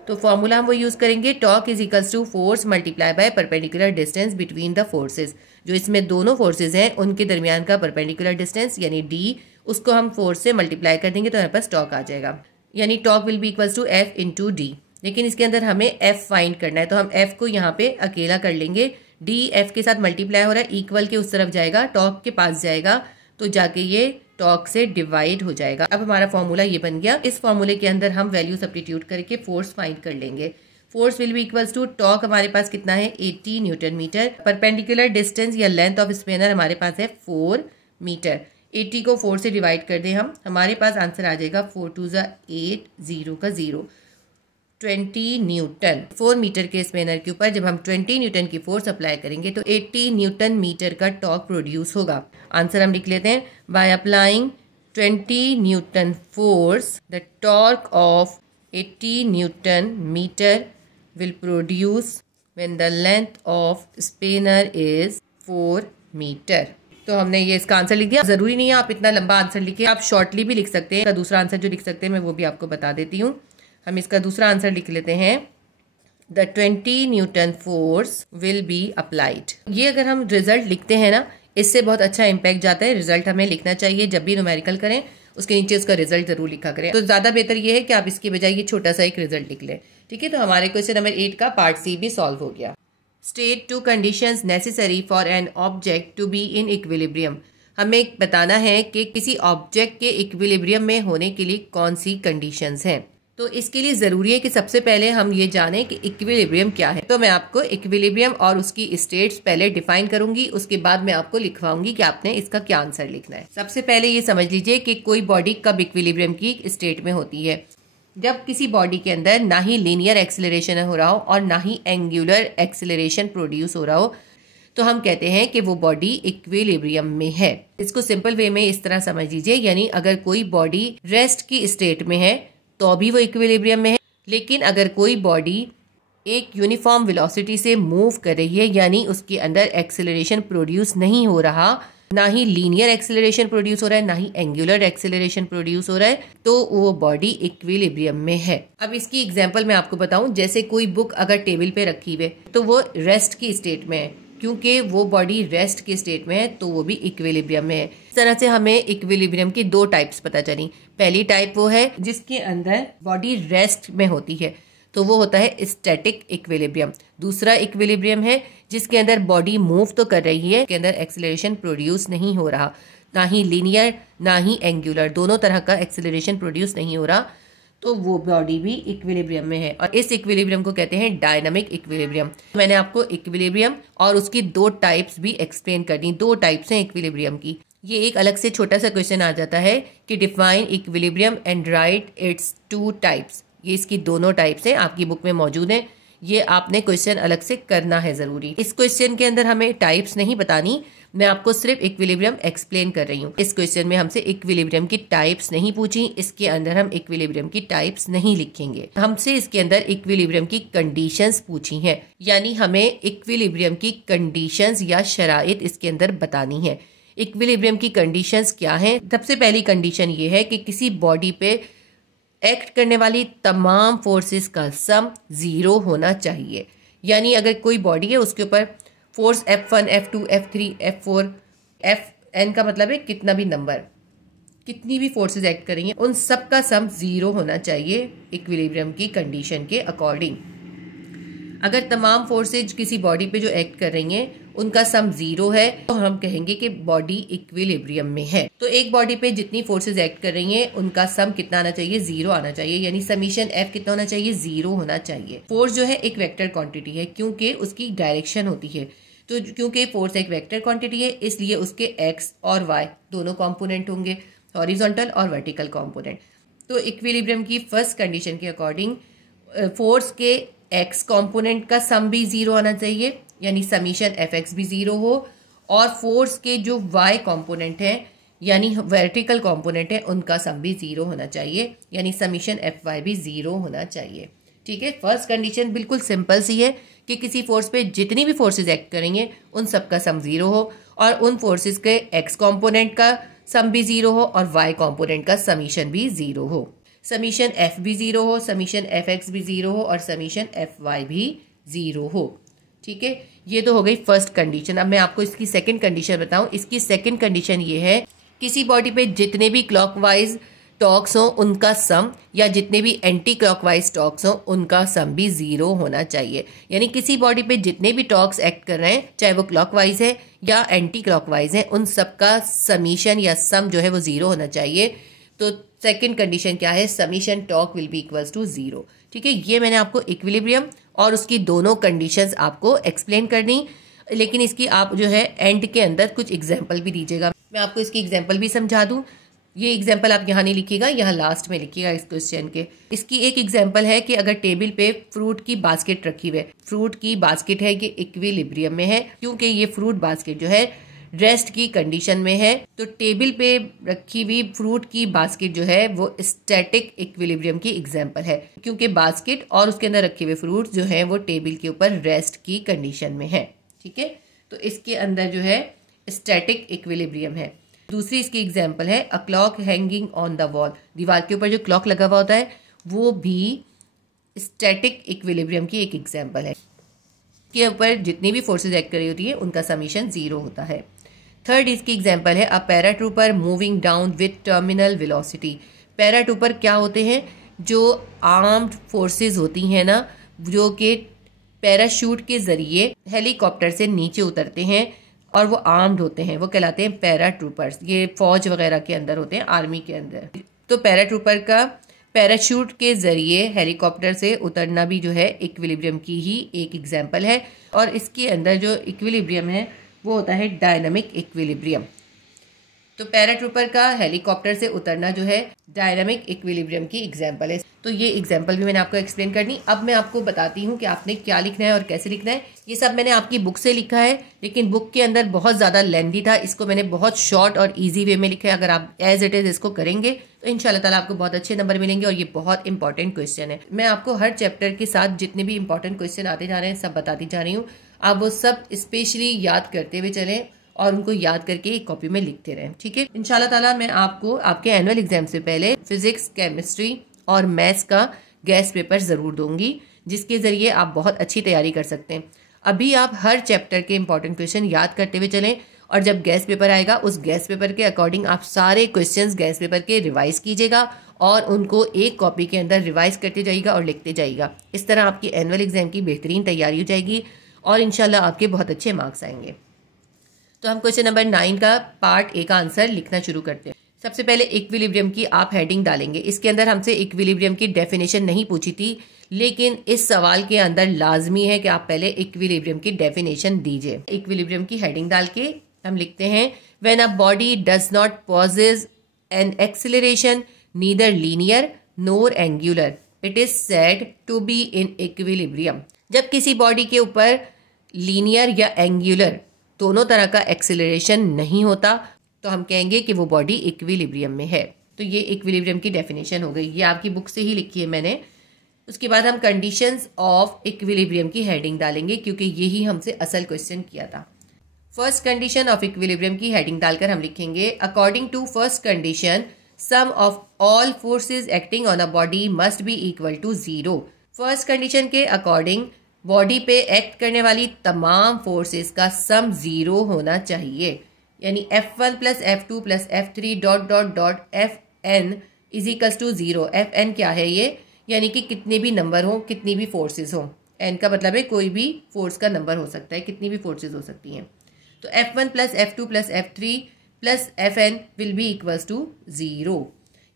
तो फॉर्मूला हम वो यूज़ करेंगे, torque is equals to force multiply by perpendicular distance between the forces. जो इसमें दोनों फोर्सेज हैं उनके दरमियान का परपेंडिकुलर डिस्टेंस यानी डी, उसको हम फोर्स से मल्टीप्लाई कर देंगे तो हमारे पास टॉर्क आ जाएगा। यानी torque will be equals to F into D. लेकिन इसके अंदर हमें एफ फाइंड करना है, तो हम एफ को यहाँ पे अकेला कर लेंगे। डी एफ के साथ मल्टीप्लाई हो रहा है, इक्वल के उस तरफ जाएगा, टॉर्क के पास जाएगा, तो जाके ये टॉर्क से डिवाइड हो जाएगा। अब हमारा फॉर्मूला ये बन गया। इस फॉर्मूले के अंदर हम वैल्यू सब्स्टिट्यूट करके फोर्स फाइंड कर लेंगे। Force will be equals to, torque हमारे पास कितना है 80 न्यूटन मीटर, परपेंडिकुलर डिस्टेंस या लेंथ ऑफ स्पेनर हमारे पास है 4 मीटर। 80 को 4 से डिवाइड कर दें हम, हमारे पास आंसर आ जाएगा 4 2 ज़ा 8, 0 का 0, 20 न्यूटन। 4 मीटर के स्पेनर के ऊपर जब हम 20 न्यूटन की फोर्स अप्लाई करेंगे तो 80 न्यूटन मीटर का टॉर्क प्रोड्यूस होगा। आंसर हम लिख लेते हैं, by applying 20 newton force the torque of 80 newton metre will produce when the length of spanner is 4 metre. तो हमने ये इसका आंसर लिख दिया। जरूरी नहीं है आप इतना लंबा आंसर लिखिए, आप शॉर्टली भी लिख सकते हैं। दूसरा आंसर जो लिख सकते हैं मैं वो भी आपको बता देती हूँ। हम इसका दूसरा आंसर लिख लेते हैं, the 20 newton force will be applied. ये अगर हम रिजल्ट लिखते हैं ना, इससे बहुत अच्छा इम्पैक्ट जाता है। रिजल्ट हमें लिखना चाहिए, जब भी न्यूमेरिकल करें उसके नीचे उसका रिजल्ट जरूर लिखा करें। तो ज्यादा बेहतर ये है कि आप इसकी बजाय ये छोटा सा एक रिजल्ट लिख लें। ठीक है, तो हमारे क्वेश्चन नंबर 8 का पार्ट सी भी सॉल्व हो गया। State 2 conditions necessary for an object to be in equilibrium. हमें बताना है कि किसी ऑब्जेक्ट के इक्विलिब्रियम में होने के लिए कौन सी कंडीशंस हैं। तो इसके लिए ज़रूरी है कि सबसे पहले हम ये जानें कि इक्विलिब्रियम क्या है। तो मैं आपको इक्विलिब्रियम और उसकी स्टेट्स पहले डिफाइन करूंगी, उसके बाद मैं आपको लिखवाऊंगी कि आपने इसका क्या आंसर लिखना है। सबसे पहले ये समझ लीजिए कि कोई बॉडी कब इक्विलिब्रियम की स्टेट में होती है। जब किसी बॉडी के अंदर ना ही लीनियर एक्सेलरेशन हो रहा हो और ना ही एंगुलर एक्सेलरेशन प्रोड्यूस हो रहा हो, तो हम कहते हैं कि वो बॉडी इक्विलिब्रियम में है। इसको सिंपल वे में इस तरह समझ लीजिए, यानी अगर कोई बॉडी रेस्ट की स्टेट में है तो भी वो इक्विलिब्रियम में है, लेकिन अगर कोई बॉडी एक यूनिफॉर्म वेलोसिटी से मूव कर रही है, यानी उसके अंदर एक्सेलरेशन प्रोड्यूस नहीं हो रहा, ना ही लीनियर एक्सेलरेशन प्रोड्यूस हो रहा है, ना ही एंगुलर एक्सेलरेशन प्रोड्यूस हो रहा है, तो वो बॉडी इक्विलिब्रियम में है। अब इसकी एग्जांपल मैं आपको बताऊं, जैसे कोई बुक अगर टेबल पे रखी हुई है तो वो रेस्ट की स्टेट में है, क्योंकि वो बॉडी रेस्ट की स्टेट में है तो वो भी इक्विलिब्रियम में है। इस तरह से हमें इक्विलिब्रियम की दो टाइप्स पता चली। पहली टाइप वो है जिसके अंदर बॉडी रेस्ट में होती है, तो वो होता है स्टैटिक इक्विलिब्रियम। दूसरा इक्विलिब्रियम है जिसके अंदर बॉडी मूव तो कर रही है, के अंदर एक्सेलरेशन प्रोड्यूस नहीं हो रहा, ना ही लीनियर ना ही एंगुलर, दोनों तरह का एक्सेलरेशन प्रोड्यूस नहीं हो रहा, तो वो बॉडी भी इक्विलिब्रियम में है। और इस इक्विलिब्रियम को कहते हैं डायनामिक इक्विलिब्रियम। मैंने आपको इक्विलिब्रियम और उसकी दो टाइप्स भी एक्सप्लेन कर दी। दो टाइप्स हैं इक्विलिब्रियम की। ये एक अलग से छोटा सा क्वेश्चन आ जाता है कि define equilibrium and right it's two types. ये इसकी दोनों टाइप्स हैं, आपकी बुक में मौजूद है। ये आपने क्वेश्चन अलग से करना है जरूरी। इस क्वेश्चन के अंदर हमें टाइप्स नहीं बतानी, मैं आपको सिर्फ इक्विलिब्रियम एक्सप्लेन कर रही हूँ। इस क्वेश्चन में हमसे इक्विलिब्रियम की टाइप्स नहीं पूछी, इसके अंदर हम इक्विलिब्रियम की टाइप्स नहीं लिखेंगे। हमसे इसके अंदर इक्विलिब्रियम की कंडीशंस पूछी हैं, यानी हमें इक्विलिब्रियम की कंडीशंस या शराइत इसके अंदर बतानी है। इक्विलिब्रियम की कंडीशंस क्या हैं? सबसे पहली कंडीशन ये है कि किसी बॉडी पे एक्ट करने वाली तमाम फोर्सेस का सम 0 होना चाहिए। यानी अगर कोई बॉडी है उसके ऊपर force F1, F2, F3, F4, Fn का मतलब है कितना भी नंबर, कितनी भी फोर्सेस एक्ट करेंगे उन सब का सम 0 होना चाहिए इक्विलिब्रियम की कंडीशन के अकॉर्डिंग। अगर तमाम फोर्सेज किसी बॉडी पे जो एक्ट कर रही हैं उनका सम 0 है तो हम कहेंगे कि बॉडी इक्विलिब्रियम में है। तो एक बॉडी पे जितनी फोर्सेज एक्ट कर रही हैं उनका सम कितना आना चाहिए? 0 आना चाहिए, यानी समीशन F कितना होना चाहिए? 0 होना चाहिए। फोर्स जो है एक वेक्टर क्वांटिटी है क्योंकि उसकी डायरेक्शन होती है, तो क्योंकि फोर्स एक वेक्टर क्वांटिटी है इसलिए उसके x और y दोनों कंपोनेंट होंगे, हॉरिजॉन्टल और वर्टिकल कंपोनेंट। तो इक्विलिब्रियम की फर्स्ट कंडीशन के अकॉर्डिंग फोर्स के x कंपोनेंट का सम भी 0 आना चाहिए, यानी समीशन Fx भी 0 हो, और फोर्स के जो y कंपोनेंट है यानी वर्टिकल कंपोनेंट है उनका सम भी 0 होना चाहिए, यानी समीशन Fy भी 0 होना चाहिए। ठीक है, फर्स्ट कंडीशन बिल्कुल सिंपल सी है कि किसी फोर्स पे जितनी भी फोर्सेस एक्ट करेंगे उन सब का सम 0 हो, और उन फोर्सेस के x कंपोनेंट का सम भी 0 हो और y कंपोनेंट का समीशन भी 0 हो। समीशन F भी 0 हो, समीशन Fx भी 0 हो और समीशन Fy भी 0 हो। ठीक है, ये तो हो गई फर्स्ट कंडीशन। अब मैं आपको इसकी सेकंड कंडीशन बताऊं। इसकी सेकंड कंडीशन ये है, किसी बॉडी पे जितने भी क्लॉकवाइज टॉर्क्स हों उनका सम, या जितने भी एंटी क्लॉकवाइज टॉर्क्स हों उनका सम भी 0 होना चाहिए। यानी किसी बॉडी पे जितने भी टॉर्क्स एक्ट कर रहे हैं, चाहे वो क्लॉकवाइज है या एंटी क्लॉकवाइज है, उन सबका समीशन या सम जो है वो 0 होना चाहिए। तो सेकंड कंडीशन क्या है? Summation torque will be equals to 0। ठीक है, ये मैंने आपको इक्विलिब्रियम और उसकी दोनों कंडीशंस आपको एक्सप्लेन करनी, लेकिन इसकी आप जो है एंड के अंदर कुछ एग्जाम्पल भी दीजिएगा। मैं आपको इसकी एग्जाम्पल भी समझा दूं। ये एग्जाम्पल आप यहाँ नहीं लिखिएगा, यहाँ लास्ट में लिखिएगा इस क्वेश्चन के। इसकी एक एग्जाम्पल है कि अगर टेबल पे फ्रूट की बास्केट रखी हुई है, फ्रूट की बास्केट है, ये इक्विलिब्रियम में है क्योंकि ये फ्रूट बास्केट जो है रेस्ट की कंडीशन में है। तो टेबल पे रखी हुई फ्रूट की बास्केट जो है वो स्टैटिक इक्विलिब्रियम की एग्जाम्पल है, क्योंकि बास्केट और उसके अंदर रखे हुए फ्रूट जो है वो टेबल के ऊपर रेस्ट की कंडीशन में है। ठीक है, तो इसके अंदर जो है स्टैटिक इक्विलिब्रियम है। दूसरी इसकी एग्जाम्पल है a clock hanging on the wall. दीवार के ऊपर जो क्लॉक लगा हुआ होता है वो भी स्टैटिक इक्विलिब्रियम की एक एग्जाम्पल है। के ऊपर जितनी भी फोर्सेज एक्ट कर रही होती है उनका समीशन 0 होता है। थर्ड इसकी एग्जाम्पल है अ paratrooper moving down with terminal velocity. Paratrooper क्या होते हैं? जो आर्म्ड फोर्सेज होती हैं ना, जो कि पैराशूट के जरिए हेलीकॉप्टर से नीचे उतरते हैं और वो आर्म्ड होते हैं, वो कहलाते हैं पैराट्रूपर्स। ये फौज वगैरह के अंदर होते हैं, आर्मी के अंदर। तो पैराट्रूपर का पैराशूट के जरिए हेलीकॉप्टर से उतरना भी जो है इक्विलिब्रियम की ही एक एग्जाम्पल है, और इसके अंदर जो इक्विलिब्रियम है वो होता है डायनामिक इक्विलिब्रियम। तो पैराट्रूपर का हेलीकॉप्टर से उतरना जो है डायनामिक इक्विलिब्रियम की एग्जाम्पल है। तो ये एग्जाम्पल भी मैंने आपको एक्सप्लेन करनी। अब मैं आपको बताती हूँ कि आपने क्या लिखना है और कैसे लिखना है। ये सब मैंने आपकी बुक से लिखा है, लेकिन बुक के अंदर बहुत ज़्यादा लेंथी था, इसको मैंने बहुत शॉर्ट और ईजी वे में लिखा है। अगर आप एज इट इज़ इसको करेंगे तो इंशाल्लाह ताला आपको बहुत अच्छे नंबर मिलेंगे, और ये बहुत इंपॉर्टेंट क्वेश्चन है। मैं आपको हर चैप्टर के साथ जितने भी इंपॉर्टेंट क्वेश्चन आते जा रहे हैं सब बताती जा रही हूँ। आप वो सब स्पेशली याद करते हुए चलें और उनको याद करके एक कॉपी में लिखते रहें, ठीक है। इंशाल्लाह ताला मैं आपको आपके एनुअल एग्जाम से पहले फिजिक्स, केमिस्ट्री और मैथ्स का गैस पेपर ज़रूर दूंगी, जिसके ज़रिए आप बहुत अच्छी तैयारी कर सकते हैं। अभी आप हर चैप्टर के इंपॉर्टेंट क्वेश्चन याद करते हुए चलें, और जब गैस पेपर आएगा उस गैस पेपर के अकॉर्डिंग आप सारे क्वेश्चंस गैस पेपर के रिवाइज कीजिएगा और उनको एक कॉपी के अंदर रिवाइज करते जाइएगा और लिखते जाइएगा। इस तरह आपकी एनुअल एग्जाम की बेहतरीन तैयारी हो जाएगी और इंशाल्लाह आपके बहुत अच्छे मार्क्स आएंगे। तो हम क्वेश्चन नंबर 9 का पार्ट ए का आंसर लिखना शुरू करते हैं। सबसे पहले इक्विलिब्रियम की आप हेडिंग डालेंगे। इसके अंदर हमसे इक्विलिब्रियम की डेफिनेशन नहीं पूछी थी, लेकिन इस सवाल के अंदर लाजमी है कि आप पहले इक्विलिब्रियम की डेफिनेशन दीजिए। इक्विलिब्रियम की हेडिंग डाल के हम लिखते हैं, when a body does not possess an acceleration neither linear nor angular it is said to be in equilibrium. जब किसी बॉडी के ऊपर लीनियर या एंगुलर दोनों तरह का एक्सेलरेशन नहीं होता तो हम कहेंगे कि वो बॉडी इक्विलिब्रियम में है। तो ये इक्विलिब्रियम की डेफिनेशन हो गई, ये आपकी बुक से ही लिखी है मैंने। उसके बाद हम कंडीशंस ऑफ इक्विलिब्रियम की हेडिंग डालेंगे, क्योंकि यही हमसे असल क्वेश्चन किया था। फर्स्ट कंडीशन ऑफ इक्विलिब्रियम की हेडिंग डालकर हम लिखेंगे, according to first condition sum of all forces acting on a body must be equal to 0। First condition के अकॉर्डिंग बॉडी पे एक्ट करने वाली तमाम फोर्सेस का सम 0 होना चाहिए, यानी F1 plus F2 plus F3 dot dot dot Fn is equals to 0। Fn क्या है ये, यानी कि कितने भी नंबर हो, कितनी भी फोर्सेस हो। n का मतलब है कोई भी फोर्स का नंबर हो सकता है, कितनी भी फोर्सेस हो सकती हैं। तो F1 plus F2 plus F3 plus Fn will be equals to 0,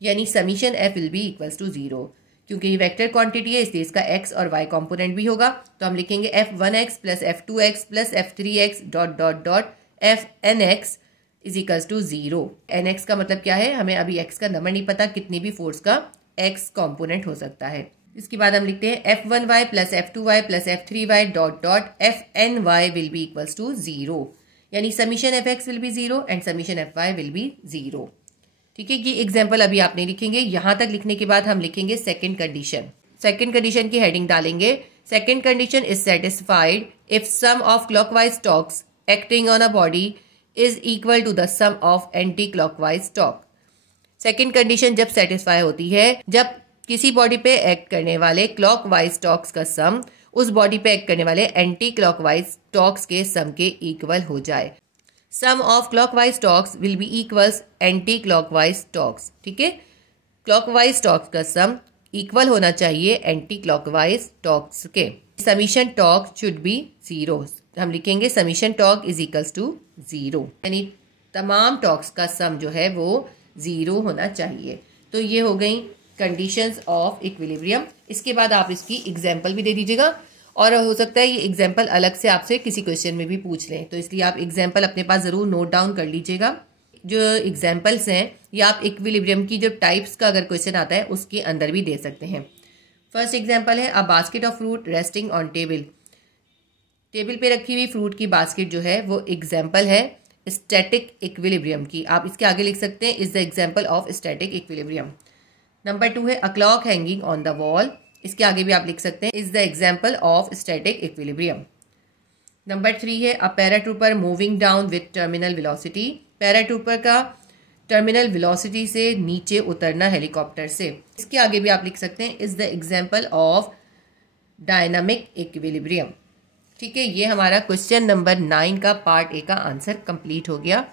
यानी summation F will be equals to 0। क्योंकि ये वेक्टर क्वांटिटी है इसलिए इसका x और y कंपोनेंट भी होगा, तो हम लिखेंगे F1x plus F2x plus F3x dot dot dot Fnx is equals to 0। nx का मतलब क्या है, हमें अभी x का नंबर नहीं पता, कितनी भी फोर्स का x कंपोनेंट हो सकता है। इसके बाद हम लिखते हैं F1y plus F2y plus F3y dot dot Fny will be equals to 0, यानी summation Fx will be 0 and summation Fy will be 0। ठीक है, ये एग्जाम्पल अभी आप नहीं लिखेंगे। यहां तक लिखने के बाद हम लिखेंगे सेकंड कंडीशन। सेकंड कंडीशन की हेडिंग डालेंगे, second condition is satisfied if sum of clockwise torques acting on a body is equal to the sum of anti clockwise torque. Second condition जब सेटिस्फाई होती है जब किसी बॉडी पे act करने वाले क्लॉकवाइज टॉर्क्स का सम उस बॉडी पे एक्ट करने वाले एंटी क्लॉकवाइज टॉर्क्स के सम के इक्वल हो जाए। Sum of clockwise torques will be equals anti clockwise torques. ठीक है, क्लॉकवाइज टॉर्क्स का सम इक्वल होना चाहिए एंटी क्लॉकवाइज टॉर्क्स के। Summation torque should be 0। हम लिखेंगे summation torque is equals to 0, यानी तमाम टॉर्क्स का सम जो है वो 0 होना चाहिए। तो ये हो गई कंडीशंस ऑफ इक्विलिब्रियम। इसके बाद आप इसकी एग्जाम्पल भी दे दीजिएगा, और हो सकता है ये एग्जाम्पल अलग से आपसे किसी क्वेश्चन में भी पूछ लें, तो इसलिए आप एग्जाम्पल अपने पास ज़रूर नोट डाउन कर लीजिएगा। जो एग्जाम्पल्स हैं या आप इक्विलिब्रियम की जो टाइप्स का अगर क्वेश्चन आता है उसके अंदर भी दे सकते हैं। फर्स्ट एग्जाम्पल है, a basket of fruit resting on table. Table पे रखी हुई फ्रूट की बास्केट जो है वो एग्जाम्पल है स्टैटिक इक्विलिब्रियम की। आप इसके आगे लिख सकते हैं is the example of static equilibrium. Number 2 है, a clock hanging on the wall. इसके आगे भी आप लिख सकते हैं is the example of static equilibrium. Number 3 है, अ paratrooper moving down with terminal velocity. Paratrooper का टर्मिनल वेलोसिटी से नीचे उतरना हेलीकॉप्टर से। इसके आगे भी आप लिख सकते हैं is the example of dynamic equilibrium. ठीक है, ये हमारा क्वेश्चन नंबर 9 का पार्ट ए का आंसर कंप्लीट हो गया।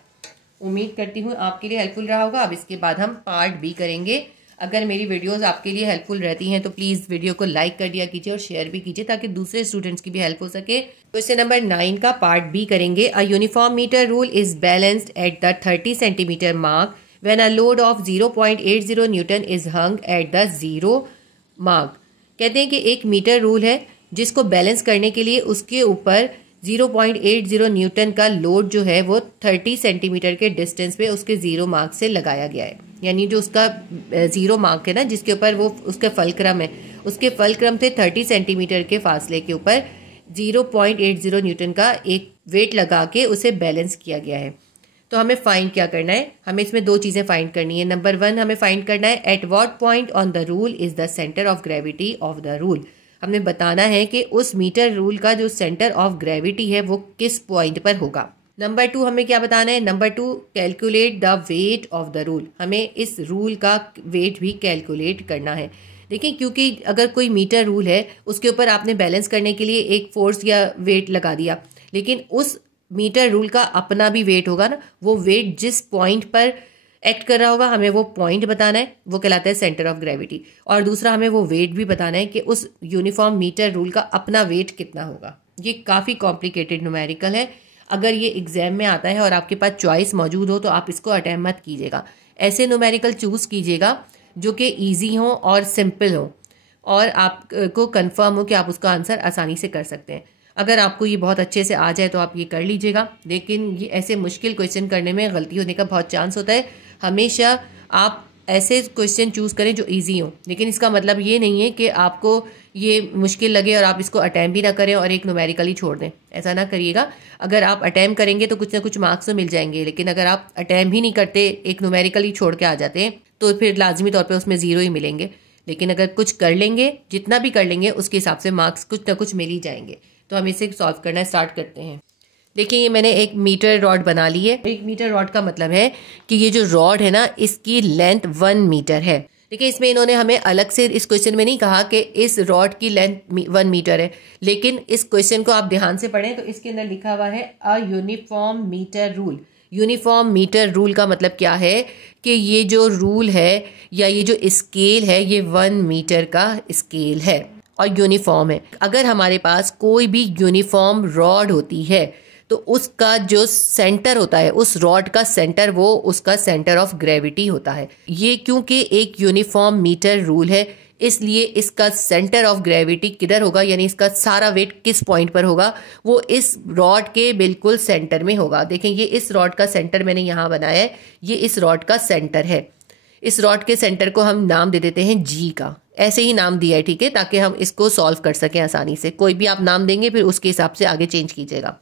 उम्मीद करती हूँ आपके लिए हेल्पफुल रहा होगा। अब इसके बाद हम पार्ट बी करेंगे। अगर मेरी वीडियोस आपके लिए हेल्पफुल रहती हैं तो प्लीज़ वीडियो को लाइक कर दिया कीजिए और शेयर भी कीजिए ताकि दूसरे स्टूडेंट्स की भी हेल्प हो सके। क्वेश्चन नंबर 9 का पार्ट बी करेंगे। A uniform metre rule is balanced at the 30 centimetre mark when a load of 0.80 newton is hung at the zero mark. कहते हैं कि एक मीटर रूल है जिसको बैलेंस करने के लिए उसके ऊपर 0.80 न्यूटन का लोड जो है वो 30 सेंटीमीटर के डिस्टेंस पे उसके जीरो मार्क से लगाया गया है। यानी जो उसका जीरो मार्क है ना, जिसके ऊपर वो उसका फलक्रम है, उसके फलक्रम से 30 सेंटीमीटर के फासले के ऊपर 0.80 न्यूटन का एक वेट लगा के उसे बैलेंस किया गया है। तो हमें फाइंड क्या करना है, हमें इसमें दो चीज़ें फाइंड करनी है। नंबर 1 हमें फाइंड करना है at what point on the rule is the centre of gravity of the rule. हमने बताना है कि उस मीटर रूल का जो सेंटर ऑफ ग्रेविटी है वो किस पॉइंट पर होगा। नंबर 2 हमें क्या बताना है, number 2 calculate the weight of the rule. हमें इस रूल का वेट भी कैलकुलेट करना है। देखिए, क्योंकि अगर कोई मीटर रूल है उसके ऊपर आपने बैलेंस करने के लिए एक फोर्स या वेट लगा दिया, लेकिन उस मीटर रूल का अपना भी वेट होगा ना, वो वेट जिस पॉइंट पर एक्ट कर रहा होगा हमें वो पॉइंट बताना है, वो कहलाता है सेंटर ऑफ ग्रेविटी। और दूसरा हमें वो वेट भी बताना है कि उस यूनिफॉर्म मीटर रूल का अपना वेट कितना होगा। ये काफ़ी कॉम्प्लिकेटेड न्यूमेरिकल है। अगर ये एग्जाम में आता है और आपके पास चॉइस मौजूद हो तो आप इसको अटेम्प्ट मत कीजिएगा। ऐसे न्यूमेरिकल चूज़ कीजिएगा जो कि ईजी हो और सिंपल हो और आपको कंफर्म हो कि आप उसका आंसर आसानी से कर सकते हैं। अगर आपको ये बहुत अच्छे से आ जाए तो आप ये कर लीजिएगा, लेकिन ये ऐसे मुश्किल क्वेश्चन करने में गलती होने का बहुत चांस होता है। हमेशा आप ऐसे क्वेश्चन चूज़ करें जो इजी हो, लेकिन इसका मतलब ये नहीं है कि आपको ये मुश्किल लगे और आप इसको अटैम्प्ट भी ना करें और एक न्यूमेरिकल ही छोड़ दें। ऐसा ना करिएगा। अगर आप अटैम्प्ट करेंगे तो कुछ ना कुछ मार्क्स तो मिल जाएंगे, लेकिन अगर आप अटैम्प्ट ही नहीं करते, एक न्यूमेरिकल ही छोड़ के आ जाते हैं, तो फिर लाजमी तौर पे उसमें 0 ही मिलेंगे। लेकिन अगर कुछ कर लेंगे, जितना भी कर लेंगे, उसके हिसाब से मार्क्स कुछ ना कुछ मिल ही जाएंगे। तो हम इसे सॉल्व करना स्टार्ट करते हैं। देखिए, ये मैंने एक मीटर रॉड बना ली है। एक मीटर रॉड का मतलब है कि ये जो रॉड है ना, इसकी लेंथ 1 मीटर है। देखिए, इसमें इन्होंने हमें अलग से इस क्वेश्चन में नहीं कहा कि इस रॉड की लेंथ 1 मीटर है, लेकिन इस क्वेश्चन को आप ध्यान से पढ़ें तो इसके अंदर लिखा हुआ है a uniform metre rule. Uniform metre rule का मतलब क्या है कि ये जो रूल है या ये जो स्केल है ये 1 मीटर का स्केल है और यूनिफॉर्म है। अगर हमारे पास कोई भी यूनिफॉर्म रॉड होती है तो उसका जो सेंटर होता है, उस रॉड का सेंटर, वो उसका सेंटर ऑफ ग्रेविटी होता है। ये क्योंकि एक यूनिफॉर्म मीटर रूल है, इसलिए इसका सेंटर ऑफ ग्रेविटी किधर होगा, यानी इसका सारा वेट किस पॉइंट पर होगा, वो इस रॉड के बिल्कुल सेंटर में होगा। देखें, ये इस रॉड का सेंटर मैंने यहाँ बनाया है, ये इस रॉड का सेंटर है। इस रॉड के सेंटर को हम नाम दे देते हैं जी का। ऐसे ही नाम दिया है, ठीक है, ताकि हम इसको सॉल्व कर सकें आसानी से। कोई भी आप नाम देंगे फिर उसके हिसाब से आगे चेंज कीजिएगा।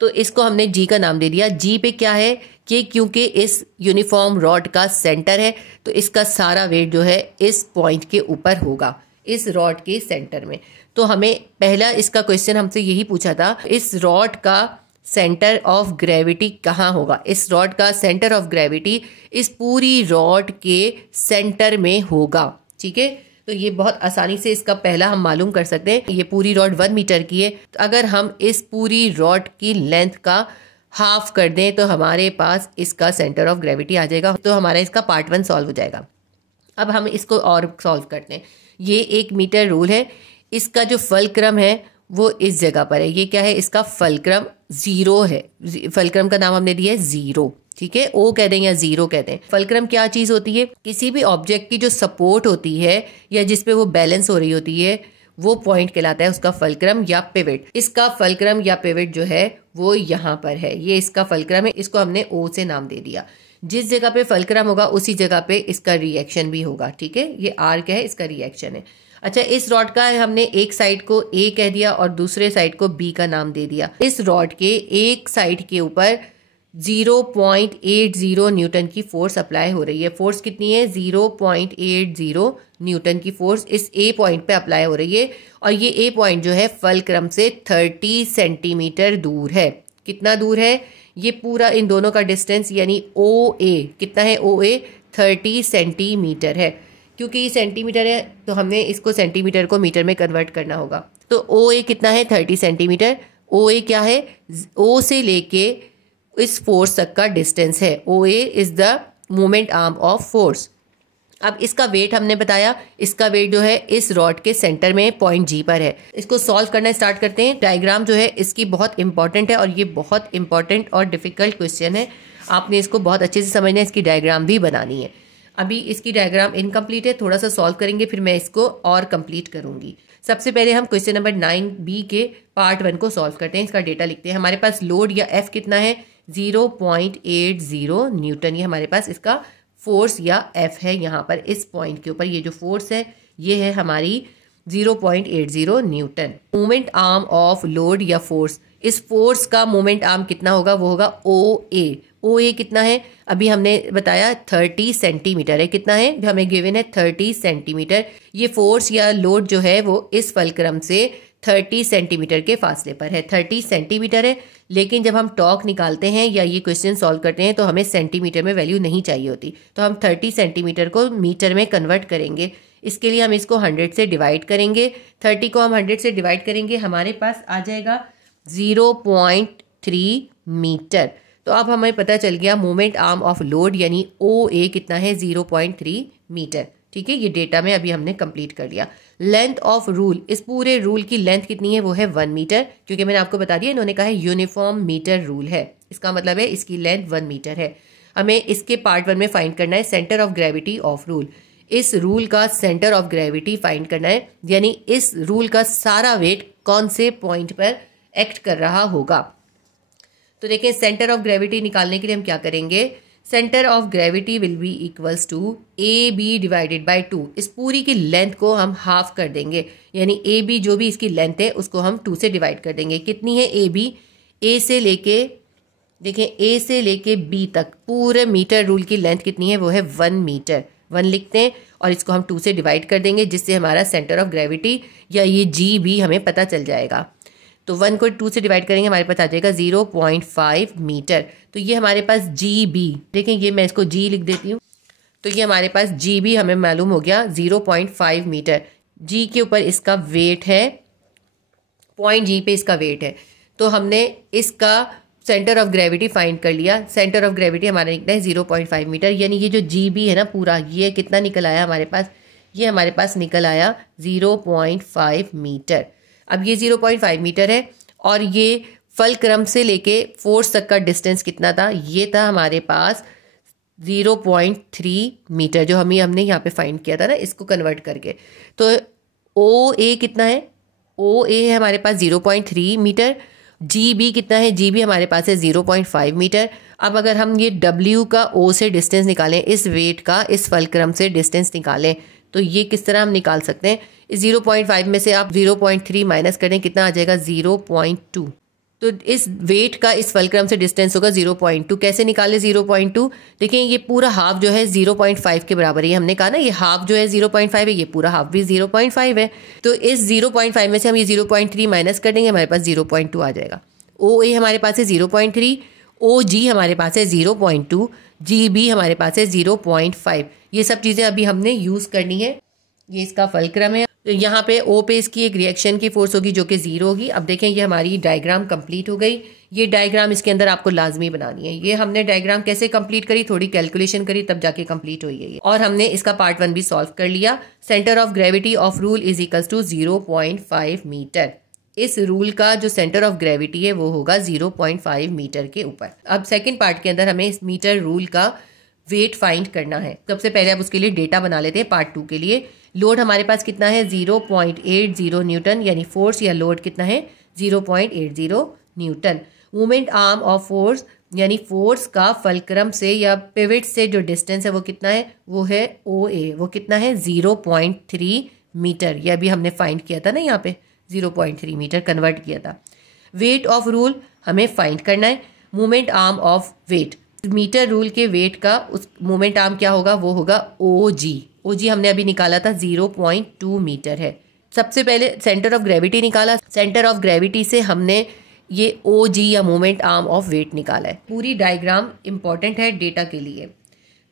तो इसको हमने जी का नाम दे दिया। जी पे क्या है कि क्योंकि इस यूनिफॉर्म रॉड का सेंटर है तो इसका सारा वेट जो है इस पॉइंट के ऊपर होगा, इस रॉड के सेंटर में। तो हमें पहला इसका क्वेश्चन हमसे यही पूछा था, इस रॉड का सेंटर ऑफ ग्रेविटी कहाँ होगा। इस रॉड का सेंटर ऑफ ग्रेविटी इस पूरी रॉड के सेंटर में होगा, ठीक है। तो ये बहुत आसानी से इसका पहला हम मालूम कर सकते हैं। ये पूरी रॉड 1 मीटर की है, तो अगर हम इस पूरी रॉड की लेंथ का हाफ कर दें तो हमारे पास इसका सेंटर ऑफ ग्रेविटी आ जाएगा। तो हमारा इसका पार्ट 1 सॉल्व हो जाएगा। अब हम इसको और सॉल्व करते हैं। ये 1 मीटर रूल है, इसका जो फलक्रम है वो इस जगह पर है। ये क्या है, इसका फलक्रम 0 है। फलक्रम का नाम हमने दिया है 0, ठीक है, ओ कह दें या 0 कह दें। फलक्रम क्या चीज होती है, किसी भी ऑब्जेक्ट की जो सपोर्ट होती है या जिस पे वो बैलेंस हो रही होती है वो पॉइंट कहलाता है उसका फलक्रम या पिवट। इसका फलक्रम या पिवट जो है वो यहाँ पर है, ये इसका फलक्रम है, इसको हमने ओ से नाम दे दिया। जिस जगह पे फलक्रम होगा उसी जगह पे इसका रिएक्शन भी होगा, ठीक है। ये आर क्या है, इसका रिएक्शन है। अच्छा, इस रॉड का हमने एक साइड को ए कह दिया और दूसरे साइड को बी का नाम दे दिया। इस रॉड के एक साइड के ऊपर 0.80 न्यूटन की फोर्स अप्लाई हो रही है। फोर्स कितनी है, 0.80 न्यूटन की फोर्स इस ए पॉइंट पे अप्लाई हो रही है और ये ए पॉइंट जो है फलक्रम से 30 सेंटीमीटर दूर है। कितना दूर है, ये पूरा इन दोनों का डिस्टेंस यानी ओ ए कितना है, ओ ए 30 सेंटीमीटर है। क्योंकि ये सेंटीमीटर है तो हमने इसको सेंटीमीटर को मीटर में कन्वर्ट करना होगा। तो ओ ए कितना है, 30 सेंटीमीटर। ओ ए क्या है, ओ से लेके इस फोर्स तक का डिस्टेंस है। O A is the moment arm of force. अब इसका वेट हमने बताया, इसका वेट जो है इस रॉड के सेंटर में पॉइंट जी पर है। इसको सॉल्व करना स्टार्ट करते हैं। डायग्राम जो है इसकी बहुत इंपॉर्टेंट है और ये बहुत इंपॉर्टेंट और डिफिकल्ट क्वेश्चन है। आपने इसको बहुत अच्छे से समझना है, इसकी डायग्राम भी बनानी है। अभी इसकी डायग्राम इनकम्प्लीट है, थोड़ा सा सॉल्व करेंगे फिर मैं इसको और कंप्लीट करूंगी। सबसे पहले हम क्वेश्चन नंबर 9B के पार्ट 1 को सॉल्व करते हैं। इसका डेटा लिखते हैं। हमारे पास लोड या F कितना है 0.80 न्यूटन। ये हमारे पास इसका फोर्स या F है। यहाँ पर इस पॉइंट के ऊपर ये जो फोर्स है ये है हमारी 0.80 Newton. Moment arm of load या फोर्स, इस फोर्स का मोमेंट आर्म कितना होगा वो होगा OA। OA कितना है अभी हमने बताया 30 सेंटीमीटर है। कितना है हमें गिवन है 30 सेंटीमीटर। ये फोर्स या लोड जो है वो इस फलक्रम से 30 सेंटीमीटर के फासले पर है। 30 सेंटीमीटर है, लेकिन जब हम टॉर्क निकालते हैं या ये क्वेश्चन सॉल्व करते हैं तो हमें सेंटीमीटर में वैल्यू नहीं चाहिए होती, तो हम 30 सेंटीमीटर को मीटर में कन्वर्ट करेंगे। इसके लिए हम इसको 100 से डिवाइड करेंगे। 30 को हम 100 से डिवाइड करेंगे, हमारे पास आ जाएगा 0.3 मीटर। तो अब हमें पता चल गया मोमेंट आर्म ऑफ लोड यानी OA कितना है 0.3 मीटर। ठीक है, ये डेटा में अभी हमने कंप्लीट कर लिया। लेंथ ऑफ रूल, इस पूरे रूल की लेंथ कितनी है वो है 1 मीटर, क्योंकि मैंने आपको बता दिया इन्होंने कहा है यूनिफॉर्म मीटर रूल है, इसका मतलब है इसकी लेंथ 1 मीटर है। हमें इसके पार्ट 1 में फाइंड करना है centre of gravity of rule. इस रूल का सेंटर ऑफ ग्रेविटी फाइंड करना है, यानी इस रूल का सारा वेट कौन से पॉइंट पर एक्ट कर रहा होगा। तो देखें, सेंटर ऑफ ग्रेविटी निकालने के लिए हम क्या करेंगे, centre of gravity will be equals to AB divided by 2। इस पूरी की लेंथ को हम हाफ कर देंगे, यानी AB जो भी इसकी लेंथ है उसको हम 2 से डिवाइड कर देंगे। कितनी है AB, A से लेके देखें A से लेके B तक पूरे मीटर रूल की लेंथ कितनी है वो है 1 मीटर। 1 लिखते हैं और इसको हम 2 से डिवाइड कर देंगे, जिससे हमारा सेंटर ऑफ ग्रेविटी या ये GB हमें पता चल जाएगा। तो 1 को 2 से डिवाइड करेंगे, हमारे पास आ जाएगा 0.5 मीटर। तो ये हमारे पास GB, देखें ये मैं इसको G लिख देती हूँ, तो ये हमारे पास GB हमें मालूम हो गया 0.5 मीटर। G के ऊपर इसका वेट है, पॉइंट G पे इसका वेट है, तो हमने इसका सेंटर ऑफ ग्रेविटी फाइंड कर लिया। सेंटर ऑफ ग्रेविटी हमारा निकला है 0.5 मीटर, यानी ये जो GB है ना पूरा, ये कितना निकल आया हमारे पास, ये हमारे पास निकल आया 0.5 मीटर। अब ये 0.5 मीटर है और ये फलक्रम से लेके फोर्स तक का डिस्टेंस कितना था, ये था हमारे पास 0.3 मीटर, जो हमने यहाँ पे फाइंड किया था ना इसको कन्वर्ट करके। तो OA कितना है, OA है हमारे पास 0.3 मीटर। GB कितना है, GB हमारे पास है 0.5 मीटर। अब अगर हम ये W का O से डिस्टेंस निकालें, इस वेट का इस फलक्रम से डिस्टेंस निकालें, तो ये किस तरह हम निकाल सकते हैं, इस 0.5 में से आप 0.3 माइनस करें, कितना आ जाएगा 0.2। तो इस वेट का इस फलक्रम से डिस्टेंस होगा 0.2। कैसे निकाले 0.2, देखिए ये पूरा हाफ जो है 0.5 के बराबर है। हमने कहा ना ये हाफ जो है 0.5 है, ये पूरा हाफ भी 0.5 है। तो इस 0.5 में से हम ये 0.3 माइनस कर देंगे, हमारे पास 0.2 आ जाएगा। OA हमारे पास है 0.3, OG हमारे पास है 0.2, GB हमारे पास है 0.5। ये सब चीज़ें अभी हमने यूज़ करनी है। ये इसका फलक्रम है, तो यहाँ पे O पे इसकी एक रिएक्शन की फोर्स होगी जो कि 0 होगी। अब देखें ये हमारी डायग्राम कंप्लीट हो गई। ये डायग्राम इसके अंदर आपको लाजमी बनानी है। ये हमने डायग्राम कैसे कंप्लीट करी, थोड़ी कैलकुलेशन करी तब जाके कंप्लीट हुई है ये। और हमने इसका पार्ट 1 भी सॉल्व कर लिया। Centre of gravity of rule is equals to 0.5 metre. इस रूल का जो सेंटर ऑफ ग्रेविटी है वो होगा 0.5 मीटर के ऊपर। अब सेकेंड पार्ट के अंदर हमें इस मीटर रूल का वेट फाइंड करना है। सबसे पहले अब उसके लिए डेटा बना लेते हैं पार्ट 2 के लिए। लोड हमारे पास कितना है 0.80 न्यूटन, यानी फोर्स या लोड कितना है 0.80 Newton. Movement arm of force यानी फोर्स का फलक्रम से या पिवट से जो डिस्टेंस है वो कितना है, वो है OA, वो कितना है 0.3 मीटर। ये अभी हमने फाइंड किया था ना, यहाँ पे 0.3 मीटर कन्वर्ट किया था। वेट ऑफ रूल हमें फाइंड करना है। Movement arm of weight, metre rule के वेट का उस मूवमेंट आर्म क्या होगा, वो होगा OG। OG हमने अभी निकाला था 0.2 मीटर है। सबसे पहले सेंटर ऑफ ग्रेविटी निकाला, सेंटर ऑफ ग्रेविटी से हमने ये OG या मूवमेंट आर्म ऑफ वेट निकाला है। पूरी डायग्राम इंपॉर्टेंट है डेटा के लिए।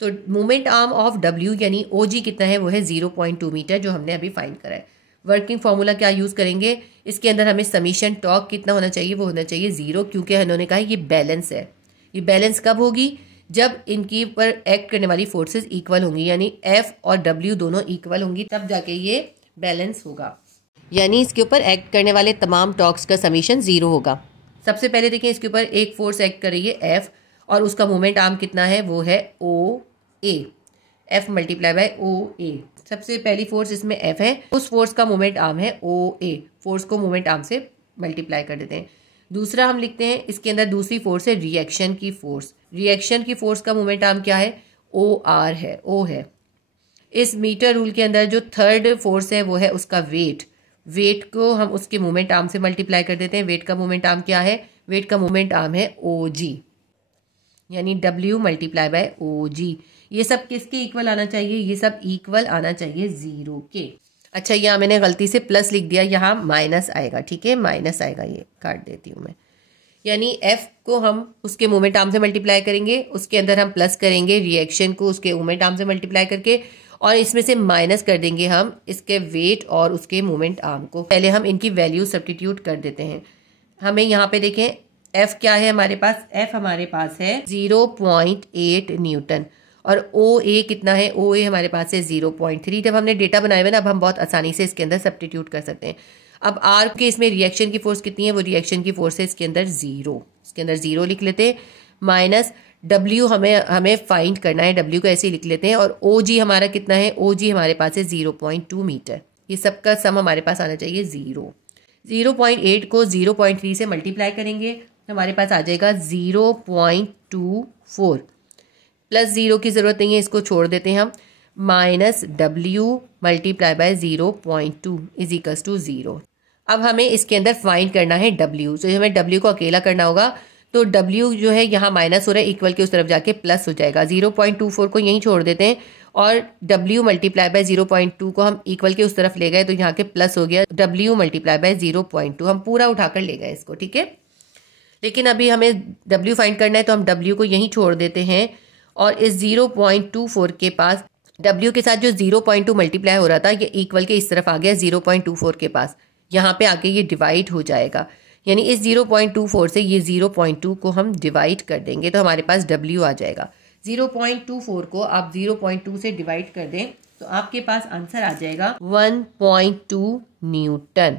तो मूवमेंट आर्म ऑफ W यानी OG कितना है, वो है 0.2 मीटर, जो हमने अभी फाइंड करा है। वर्किंग फार्मूला क्या यूज़ करेंगे, इसके अंदर हमें समीशन टॉर्क कितना होना चाहिए, वो होना चाहिए 0, क्योंकि उन्होंने कहा ये बैलेंस है। ये बैलेंस कब होगी, जब इनकी पर एक्ट करने वाली फोर्सेस इक्वल होंगी, यानी F और W दोनों इक्वल होंगी, तब जाके ये बैलेंस होगा। यानी इसके ऊपर एक्ट करने वाले तमाम टॉर्क्स का समीशन 0 होगा। सबसे पहले देखिए इसके ऊपर एक फोर्स एक्ट कर रही है F, और उसका मोमेंट आर्म कितना है, वो है O A, F multiply by ओ ए। सबसे पहली फोर्स इसमें F है, उस फोर्स का मोमेंट आर्म है ओ ए, फोर्स को मोमेंट आर्म से मल्टीप्लाई कर देते हैं। दूसरा हम लिखते हैं इसके अंदर दूसरी फोर्स है रिएक्शन की फोर्स। रिएक्शन की फोर्स का मोमेंट आर्म क्या है, ओ आर है, ओ है। इस मीटर रूल के अंदर जो थर्ड फोर्स है वो है उसका वेट। वेट को हम उसके मोमेंट आर्म से मल्टीप्लाई कर देते हैं। वेट का मोमेंट आर्म क्या है, वेट का मोमेंट आर्म है ओ जी, यानी W मल्टीप्लाई बाय ओ जी। ये सब किसके इक्वल आना चाहिए, ये सब इक्वल आना चाहिए 0 के। अच्छा, यहाँ मैंने गलती से प्लस लिख दिया, यहाँ माइनस आएगा, ठीक है, माइनस आएगा, ये काट देती हूँ मैं। यानी F को हम उसके मोमेंट आर्म से मल्टीप्लाई करेंगे, उसके अंदर हम प्लस करेंगे रिएक्शन को उसके मोमेंट आर्म से मल्टीप्लाई करके, और इसमें से माइनस कर देंगे हम इसके वेट और उसके मोमेंट आर्म को। पहले हम इनकी वैल्यू सब्स्टिट्यूट कर देते हैं। हमें यहाँ पे देखें F क्या है हमारे पास, F हमारे पास है 0.8 न्यूटन, और ओ ए कितना है, ओ ए हमारे पास है 0.3। जब हमने डेटा बनाए हुए ना, अब हम बहुत आसानी से इसके अंदर सब्स्टिट्यूट कर सकते हैं। अब आर के इसमें रिएक्शन की फोर्स कितनी है, वो रिएक्शन की फोर्स है इसके अंदर 0, इसके अंदर 0 लिख लेते हैं, माइनस W हमें फाइंड करना है, W को ऐसे ही लिख लेते हैं, और ओ जी हमारा कितना है, ओ जी हमारे पास है 0.2 मीटर। ये सबका सम हमारे पास आना चाहिए 0। 0.8 को 0.3 से मल्टीप्लाई करेंगे, हमारे पास आ जाएगा 0.24, प्लस 0 की ज़रूरत नहीं है, इसको छोड़ देते हैं हम, minus W multiply by 0.2 is equals to 0। अब हमें इसके अंदर फाइंड करना है W, तो हमें W को अकेला करना होगा, तो W जो है यहाँ माइनस हो रहा है, इक्वल के उस तरफ जाके प्लस हो जाएगा। 0.24 को यहीं छोड़ देते हैं, और W मल्टीप्लाई बाय 0.2 को हम इक्वल के उस तरफ ले गए, तो यहाँ के प्लस हो गया, W मल्टीप्लाई बाय 0.2 हम पूरा उठाकर ले गए इसको, ठीक है। लेकिन अभी हमें W फाइंड करना है, तो हम W को यहीं छोड़ देते हैं, और इस 0.24 के पास W के साथ जो 0.2 मल्टीप्लाई हो रहा था, ये इक्वल के इस तरफ आ गया 0.24 के पास, यहाँ पे आके ये डिवाइड हो जाएगा, यानी इस 0.24 से ये 0.2 को हम डिवाइड कर देंगे, तो हमारे पास W आ जाएगा। 0.24 को आप 0.2 से डिवाइड कर दें, तो आपके पास आंसर आ जाएगा 1.2 न्यूटन।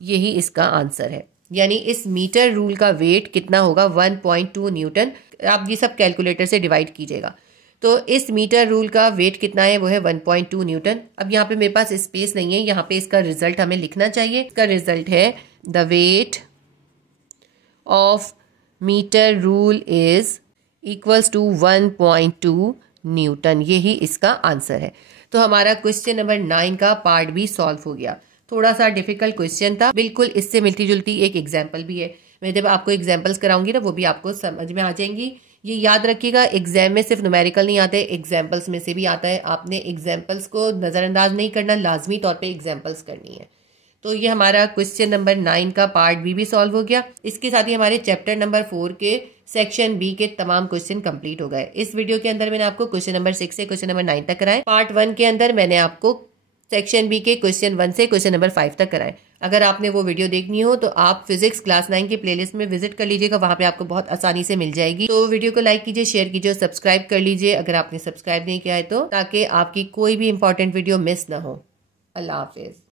यही इसका आंसर है, यानी इस मीटर रूल का वेट कितना होगा, 1.2 न्यूटन। आप ये सब कैलकुलेटर से डिवाइड कीजिएगा, तो इस मीटर रूल का वेट कितना है, वो है 1.2 न्यूटन। अब यहाँ पे मेरे पास स्पेस नहीं है, यहाँ पे इसका रिजल्ट हमें लिखना चाहिए। इसका रिजल्ट है the weight of metre rule is equals to 1.2 newton. यही इसका आंसर है। तो हमारा क्वेश्चन नंबर 9 का पार्ट भी सॉल्व हो गया। थोड़ा सा डिफिकल्ट क्वेश्चन था, बिल्कुल इससे मिलती जुलती एक एग्जाम्पल भी है। मैं जब आपको एग्जाम्पल्स कराऊंगी ना, वो भी आपको समझ में आ जाएंगी। ये याद रखिएगा, एग्जाम में सिर्फ न्यूमेरिकल नहीं आते, एग्जाम्पल्स में से भी आता है। आपने एग्जाम्पल्स को नज़रअंदाज नहीं करना, लाजमी तौर पे एग्जाम्पल्स करनी है। तो ये हमारा क्वेश्चन नंबर 9 का पार्ट भी सॉल्व हो गया। इसके साथ ही हमारे चैप्टर नंबर 4 के सेक्शन बी के तमाम क्वेश्चन कंप्लीट हो गए। इस वीडियो के अंदर मैंने आपको क्वेश्चन नंबर 6 से क्वेश्चन नंबर 9 तक कराए। पार्ट 1 के अंदर मैंने आपको सेक्शन बी के क्वेश्चन 1 से क्वेश्चन नंबर 5 तक कराए। अगर आपने वो वीडियो देखनी हो तो आप फिजिक्स क्लास 9 के प्लेलिस्ट में विजिट कर लीजिएगा, वहां पे आपको बहुत आसानी से मिल जाएगी। तो वीडियो को लाइक कीजिए, शेयर कीजिए और सब्सक्राइब कर लीजिए अगर आपने सब्सक्राइब नहीं किया है तो, ताकि आपकी कोई भी इंपॉर्टेंट वीडियो मिस ना हो। अल्लाह हाफिज।